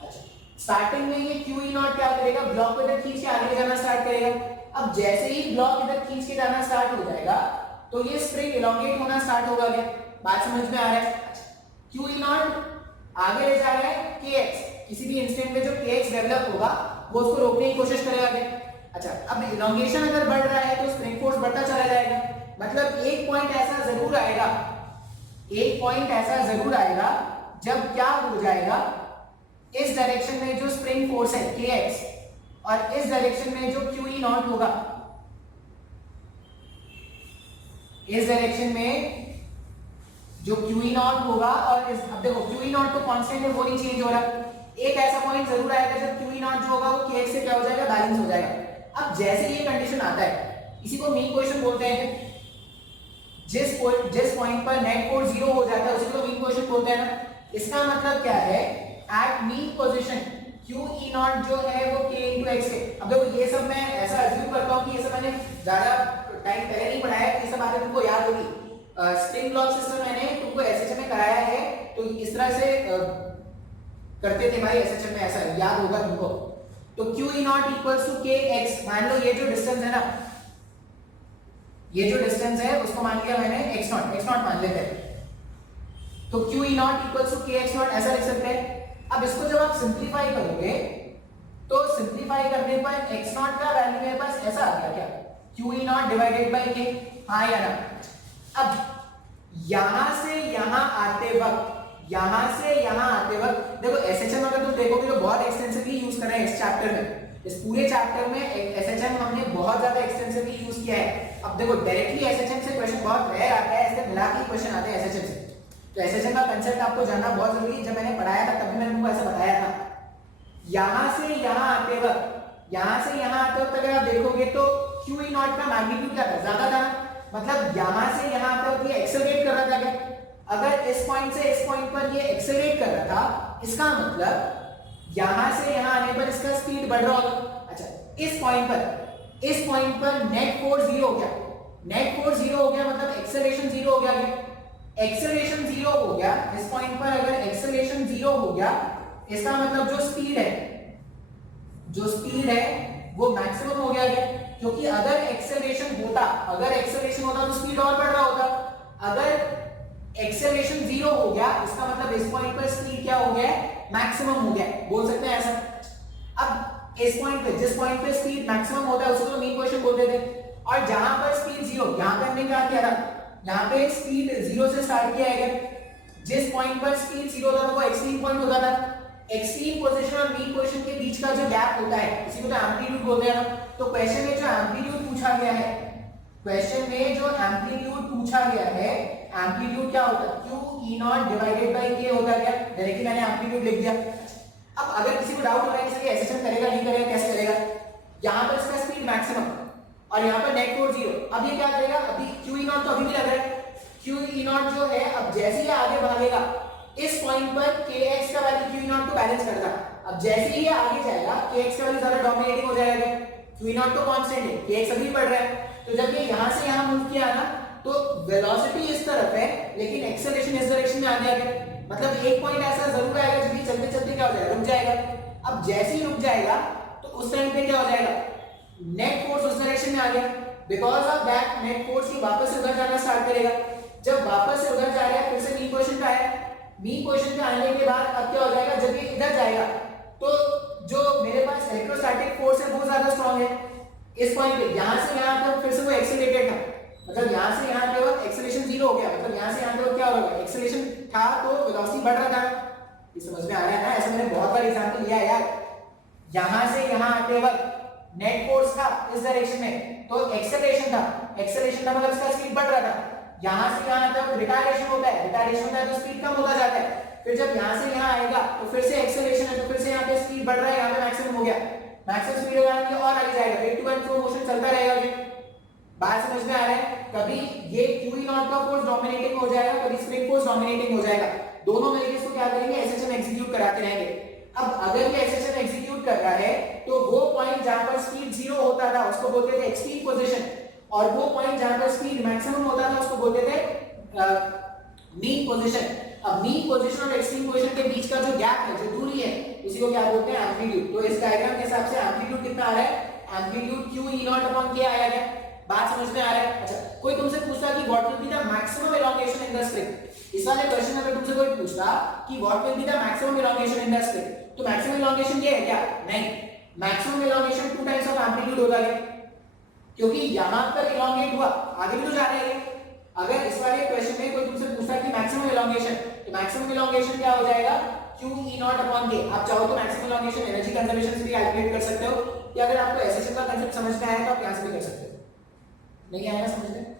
अच्छा, स्टार्टिंग में ये Q E0 क्या करेगा, ब्लॉक को इधर खींच के आगे ले जाना स्टार्ट करेगा। अब जैसे ही ब्लॉक इधर खींच के जाना स्टार्ट हो जाएगा तो ये स्प्रिंग इलोंगेट होना स्टार्ट होगा। क्या बात समझ में आ रहा है? Q E0 आगे ले जा रहा है kx, किसी भी इंस्टेंट में जो kx डेवलप होगा वो उसको रोकने की कोशिश करेगा। अच्छा, अब इलोंगेशन अगर बढ़ रहा है तो स्प्रिंग फोर्स बढ़ता चला जाएगा। मतलब एक पॉइंट ऐसा जरूर आएगा, एक पॉइंट ऐसा जरूर आएगा जब क्या हो जाएगा, इस डायरेक्शन में जो स्प्रिंग फोर्स है kx और इस डायरेक्शन में जो Q E0 होगा, इस डायरेक्शन में जो Q E0 होगा और इस, अब देखो Q E0 तो कांस्टेंट है, वो नहीं चेंज हो रहा। एक ऐसा पॉइंट जरूर आएगा जब Q E0 जो होगा वो kx से क्या हो जाएगा, बैलेंस हो जाएगा। अब जैसे ये कंडीशन आता है, इसी को मीन क्वेश्चन बोलते हैं। जिस पॉइंट पर नेट फोर्स 0 हो जाता है उसी को मीन क्वेश्चन बोलते हैं ना। इसका मतलब क्या है, eight mean position Q E0 जो है वो k * x है। अब देखो ये सब मैं ऐसा अज्यूम करता हूं कि ये सब मैंने ज्यादा टाइम पहले नहीं पढ़ाया, तो ये सब बातें तुमको याद होगी। स्प्रिंग ब्लॉक सिस्टम मैंने तुमको एसएचएम में कराया है, तो इस तरह से करते थे भाई एसएचएम में, ऐसा याद होगा तुमको। तो Q E0 = kx, मान लो ये जो डिस्टेंस है ना, ये जो डिस्टेंस है उसको मान लिया मैंने x0 मान लेते हैं। तो Q E0 = kx0 ऐसा लिख सकते हैं। अब इसको जब आप सिंपलीफाई करोगे तो सिंपलीफाई करने पर x0 का वैल्यू मेरे पास ऐसा आ गया, क्या Q E0 / k, हाँ या ना। अब यहां से यहां आते वक्त, यहां से यहां आते वक्त देखो एसएचएम अगर तुम देखोगे तो बहुत एक्सटेंसिवली यूज कर रहे हैं इस चैप्टर में। इस पूरे चैप्टर में एसएचएम हमने बहुत ज्यादा एक्सटेंसिवली यूज किया है। अब देखो डायरेक्टली एसएचएम से क्वेश्चन बहुत रेयर आता है, ऐसे मिला के क्वेश्चन आते हैं एसएचएम से। तो एसएचएम का कांसेप्ट आपको जानना बहुत जरूरी है। जब मैंने पढ़ाया था तभी मैंने तुमको ऐसा बताया था। यहां से यहां आते वक्त, यहां से यहां आते वक्त अगर आप देखोगे तो Q E0 का मैग्नीट्यूड क्या था, ज्यादा था। मतलब यहां से यहां आते वक्त ये एक्सेलरेट कर रहा था। क्या अगर इस पॉइंट से इस पॉइंट पर ये एक्सेलरेट कर रहा था, इसका मतलब यहां से यहां आने पर इसका स्पीड बढ़ रहा होगा। अच्छा, इस पॉइंट पर नेट फोर्स 0 हो गया, नेट फोर्स 0 हो गया मतलब एक्सेलरेशन 0 हो गया। एक्सेलरेशन 0 हो गया, इस पॉइंट पर अगर एक्सेलरेशन 0 हो गया इसका मतलब जो स्पीड है वो मैक्सिमम हो गया। क्योंकि अगर एक्सेलरेशन होता तो स्पीड और बढ़ रहा होता। अगर एक्सेलरेशन 0 हो गया इसका मतलब इस पॉइंट पर स्पीड क्या हो गया, मैक्सिमम हो गया, बोल सकते हैं ऐसा। अब इस पॉइंट पे, जिस पॉइंट पे स्पीड मैक्सिमम होता है उसको तो मीन क्वेश्चन बोलते थे। और जहां पर स्पीड 0, यहां पे हमने क्या किया था, यहां पे स्पीड 0 से स्टार्ट किया है। जिस पॉइंट पर स्पीड 0 था वो एक्सट्रीम पॉइंट होता था। एक्सट्रीम पोजीशन और मीन पोजीशन के बीच का जो गैप होता है इसी को तो एम्पलीट्यूड बोलते हैं ना। तो क्वेश्चन में जो एम्पलीट्यूड पूछा गया है, क्वेश्चन में जो एम्पलीट्यूड पूछा गया है, एम्पलीट्यूड क्या होता है, q e not divided by k होता है क्या, डायरेक्टली मैंने एम्पलीट्यूड लिख दिया। अब अगर किसी को डाउट हो रहा है कि एसेशन करेगा नहीं करेगा, कैसे करेगा, यहां पर इसका स्पीड मैक्सिमम और यहां पर नेट फोर्स 0। अब ये क्या करेगा, अभी q e नॉट तो अभी भी लग रहा है, q e नॉट जो है अब जैसे ही आगे भागेगा इस पॉइंट पर kx का वैल्यू q e नॉट को बैलेंस करता है। अब जैसे ही आगे जाएगा kx का वैल्यू ज्यादा डोमिनेटिंग हो जाएगा, q e नॉट तो कांस्टेंट है, kx अभी बढ़ रहा है। तो जब ये यहां से यहां मूव किया ना तो वेलोसिटी इस तरफ है लेकिन एक्सेलरेशन इस डायरेक्शन में आ गया। मतलब एक पॉइंट ऐसा जरूर आएगा जब ये चलते चलते क्या हो जाएगा, रुक जाएगा। अब जैसे ही रुक जाएगा तो उस टाइम पे क्या हो जाएगा, नेट फोर्स उस डायरेक्शन में आ गया। Because of that net force ही वापस से उधर जाना स्टार्ट करेगा। जब वापस से उधर जा रहा है फिर से मीन पोजीशन पे आया, मीन पोजीशन पे आने के बाद अब क्या हो जाएगा, जब ये इधर जाएगा तो जो मेरे पास इलेक्ट्रोस्टैटिक फोर्स है वो ज्यादा स्ट्रांग है इस पॉइंट पे। यहां से यहां तक फिर से वो एक्सीलरेटेड था, मतलब यहां से यहां के वक्त एक्सीलरेशन 0 हो गया, मतलब यहां से यहां के वक्त क्या होगा, एक्सीलरेशन था तो वेलोसिटी बढ़ रहा था। ये समझ में आ रहा है ना, ऐसा मैंने बहुत बार एग्जांपल लिया है यार। यहां से यहां आते वक्त नेट फोर्स था इस डायरेक्शन में तो एक्सेलरेशन था, एक्सेलरेशन था मतलब इसका स्पीड बढ़ रहा था। यहां से यहां तक रिटार्डेशन होता है, रिटार्डेशन होता है तो स्पीड कम होता जाता है। फिर जब यहां से यहां आएगा तो फिर से एक्सेलरेशन है तो फिर से यहां पे स्पीड बढ़ रहा है, यहां पे मैक्सिमम हो गया, मैक्सिमम स्पीड होगा कि और आगे जाएगा, वेट टू एंड फ्रो मोशन चलता रहेगा। ये बात समझ में आ रहा है, कभी ये q e नॉट का फोर्स डोमिनेटिंग हो जाएगा, कभी स्प्रिंग फोर्स डोमिनेटिंग हो जाएगा, दोनों मिलकर इसको क्या करेंगे, एसेशन एग्जीक्यूट कराते रहेंगे। अब अगर ये एसेशन एग्जीक्यूट कर रहा है तो वो पॉइंट जहां पर स्पीड 0 होता था उसको बोलते थे एक्सट्रीम पोजीशन, और वो पॉइंट जहां पर स्पीड मैक्सिमम होता था उसको बोलते थे मीन पोजीशन। अब मीन पोजीशन और एक्सट्रीम पोजीशन के बीच का जो गैप है, जो दूरी है, उसी को क्या बोलते हैं, एम्पलीट्यूड। तो इस डायग्राम के हिसाब से एम्पलीट्यूड कितना आ रहा है, amplitude q e naught upon k आया है। बात समझ में आ रहा है। अच्छा, कोई तुमसे पूछता कि what will be the maximum elongation in the spring, इस वाले क्वेश्चन में अगर तुमसे कोई पूछता कि what will be the maximum elongation in the spring, तो मैक्सिमम एलोंगेशन ये है क्या, नहीं, maximum elongation 2 times of amplitude होता है, क्योंकि यहां पर एलोंगेट हुआ, आगे भी तो जा रहा है। अगर इस वाले क्वेश्चन में कोई तुमसे पूछता कि मैक्सिमम एलोंगेशन, तो मैक्सिमम एलोंगेशन क्या हो जाएगा, q e naught upon k। आप चाहो तो मैक्सिमम एलोंगेशन एनर्जी कंजर्वेशन से भी कैलकुलेट कर सकते हो, या अगर आपको एसेशन का कांसेप्ट समझ में आया तो आप यहां से भी कर सकते हो। नहीं आया ना समझ में,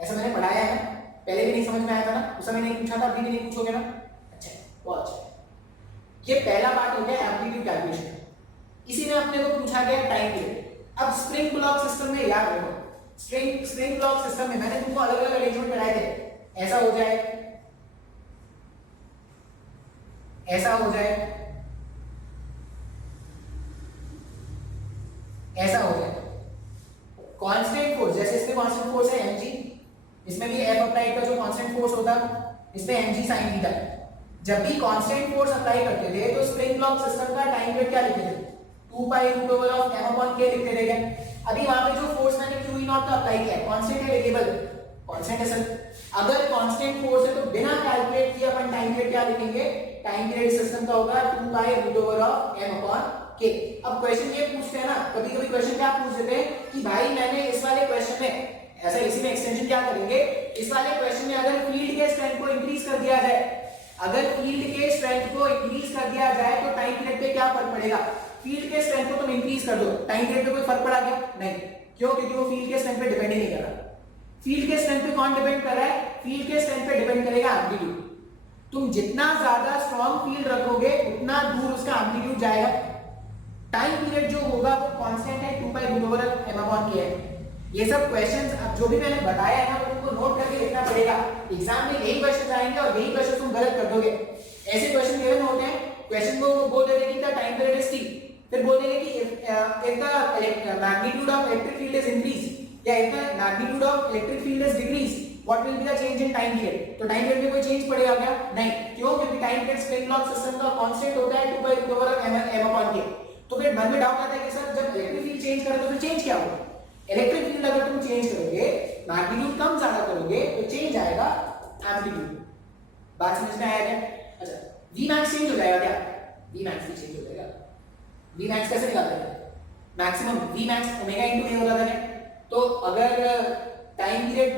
ऐसा मैंने पढ़ाया है ना, पहले भी नहीं समझ में आया था ना, उस समय नहीं पूछा था, अभी भी नहीं पूछोगे ना। अच्छा, बहुत अच्छा। ये पहला पार्ट हो गया एम्पलीट्यूड कैलकुलेशन, इसी में अपने को पूछा गया टाइम पीरियड। अब स्प्रिंग ब्लॉक सिस्टम में याद रखो, स्प्रिंग ब्लॉक सिस्टम में मैंने तुमको अलग अलग अरेंजमेंट बनाए थे, ऐसा हो जाए, ऐसा हो जाए, ऐसा हो जाए। कांस्टेंट फोर्स, जैसे इसमें कांस्टेंट फोर्स है mg, इसमें भी F अप्लाई का जो कांस्टेंट फोर्स होता इसमें mg sin थीटा। जब भी कांस्टेंट फोर्स अप्लाई करते थे तो स्प्रिंग ब्लॉक सिस्टम का टाइम पीरियड क्या लिखते थे, 2 pi root over of m upon k लिखते थे क्या। अभी वहां पे जो फोर्स मैंने q e नॉट का अप्लाई किया है, कांस्टेंट है, वेरिएबल कांस्टेंट है सर। अगर कांस्टेंट फोर्स है तो बिना कैलकुलेट किए अपन टाइम पीरियड क्या लिखेंगे, टाइम पीरियड सिस्टम का होगा 2 pi root over of m upon k। अब क्वेश्चन ये पूछते हैं ना, कभी कभी क्वेश्चन क्या पूछ देते हैं कि भाई मैंने इस वाले क्वेश्चन में, ऐसा इसी में एक्सटेंशन क्या करेंगे, इस वाले क्वेश्चन में अगर फील्ड के स्ट्रेंथ को इंक्रीज कर दिया जाए, अगर फील्ड के स्ट्रेंथ को इंक्रीज कर दिया जाए तो टाइम पीरियड पे क्या फर्क पड़ेगा। फील्ड के स्ट्रेंथ को तुम इंक्रीज कर दो, टाइम पीरियड पे कोई फर्क पड़ा क्या, नहीं, क्यों, क्योंकि वो फील्ड के स्ट्रेंथ पे डिपेंड ही नहीं कर रहा। फील्ड के स्ट्रेंथ पे कौन डिपेंड कर रहा है, फील्ड के स्ट्रेंथ पे डिपेंड करेगा एम्पलीट्यूड। तुम जितना ज्यादा स्ट्रॉन्ग फील्ड रखोगे उतना दूर उसका एम्पलीट्यूड जाएगा। टाइम पीरियड जो होगा वो कांस्टेंट है, 2 pi root over m upon k है। ये सब क्वेश्चंस अब जो भी मैंने बताया है ना, तुमको नोट करके लिखना पड़ेगा। एग्जाम में यही क्वेश्चन आएंगे और यही क्वेश्चन तुम गलत कर दोगे। ऐसे क्वेश्चन गिवन होते हैं, क्वेश्चन को बोल देंगे कि the time period is t, फिर बोल देंगे कि if the magnitude of electric field is increased या if the magnitude of electric field is decreased, what will be the change in time period। तो टाइम पीरियड में कोई change पड़ेगा क्या, नहीं, क्यों, क्योंकि time period spring block system का कांस्टेंट होता है 2 pi root over m upon k। तो फिर मन में डाउट आता है कि सर जब इलेक्ट्रिक फील्ड चेंज करें तो फिर चेंज क्या होगा। इलेक्ट्रिक फील्ड अगर तुम चेंज करोगे, मैग्नीट्यूड कम ज्यादा करोगे तो चेंज आएगा एम्पलीट्यूड। बात समझ में आया क्या। अच्छा, Vmax चेंज हो जाएगा क्या, Vmax भी चेंज हो जाएगा। Vmax कैसे निकालते हैं, maximum Vmax omega into a होता है। तो अगर टाइम पीरियड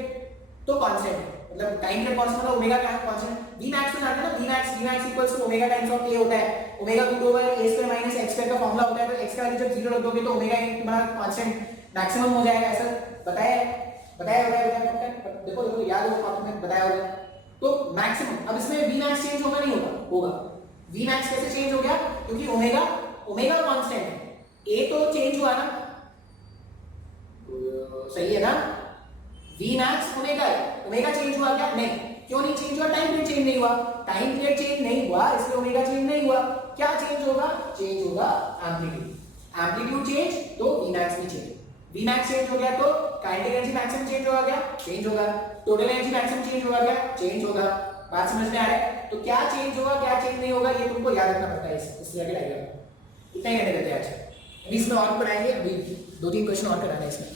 तो कांस्टेंट है, मतलब टाइम पीरियड कांस्टेंट मतलब ओमेगा का कांस्टेंट v max तो जानते हैं ना, v max equals to omega times of k होता है, omega root over a square minus x square का फार्मूला होता है, तो x का वैल्यू जब 0 रख दोगे तो ओमेगा तुम्हारा कांस्टेंट मैक्सिमम हो जाएगा, ऐसा बताया देखो याद हो आपको मैं बताया होगा। तो मैक्सिमम, अब इसमें v max चेंज होगा नहीं होगा v max कैसे चेंज हो गया, क्योंकि ओमेगा कांस्टेंट है, a तो चेंज हुआ ना, सही है ना, v max ओमेगा चेंज हुआ क्या, नहीं, क्यों नहीं चेंज हुआ, टाइम पीरियड चेंज नहीं हुआ, टाइम पीरियड चेंज नहीं हुआ इसलिए ओमेगा चेंज नहीं हुआ, क्या चेंज होगा, चेंज होगा एम्पलीट्यूड चेंज, तो v max भी चेंज, v max चेंज हो गया तो काइनेटिक एनर्जी मैक्सिमम चेंज होगा क्या, चेंज होगा, टोटल एनर्जी मैक्सिमम चेंज होगा क्या, चेंज होगा, बात समझ में आ रहा है, तो क्या चेंज होगा क्या चेंज नहीं होगा ये तुमको याद रखना पड़ता है इस रिलेटेड डायग्राम। इतना ही कहने देते हैं आज, अभी इसमें और पढ़ाएंगे, अभी 2-3 क्वेश्चन और कराना है इसमें।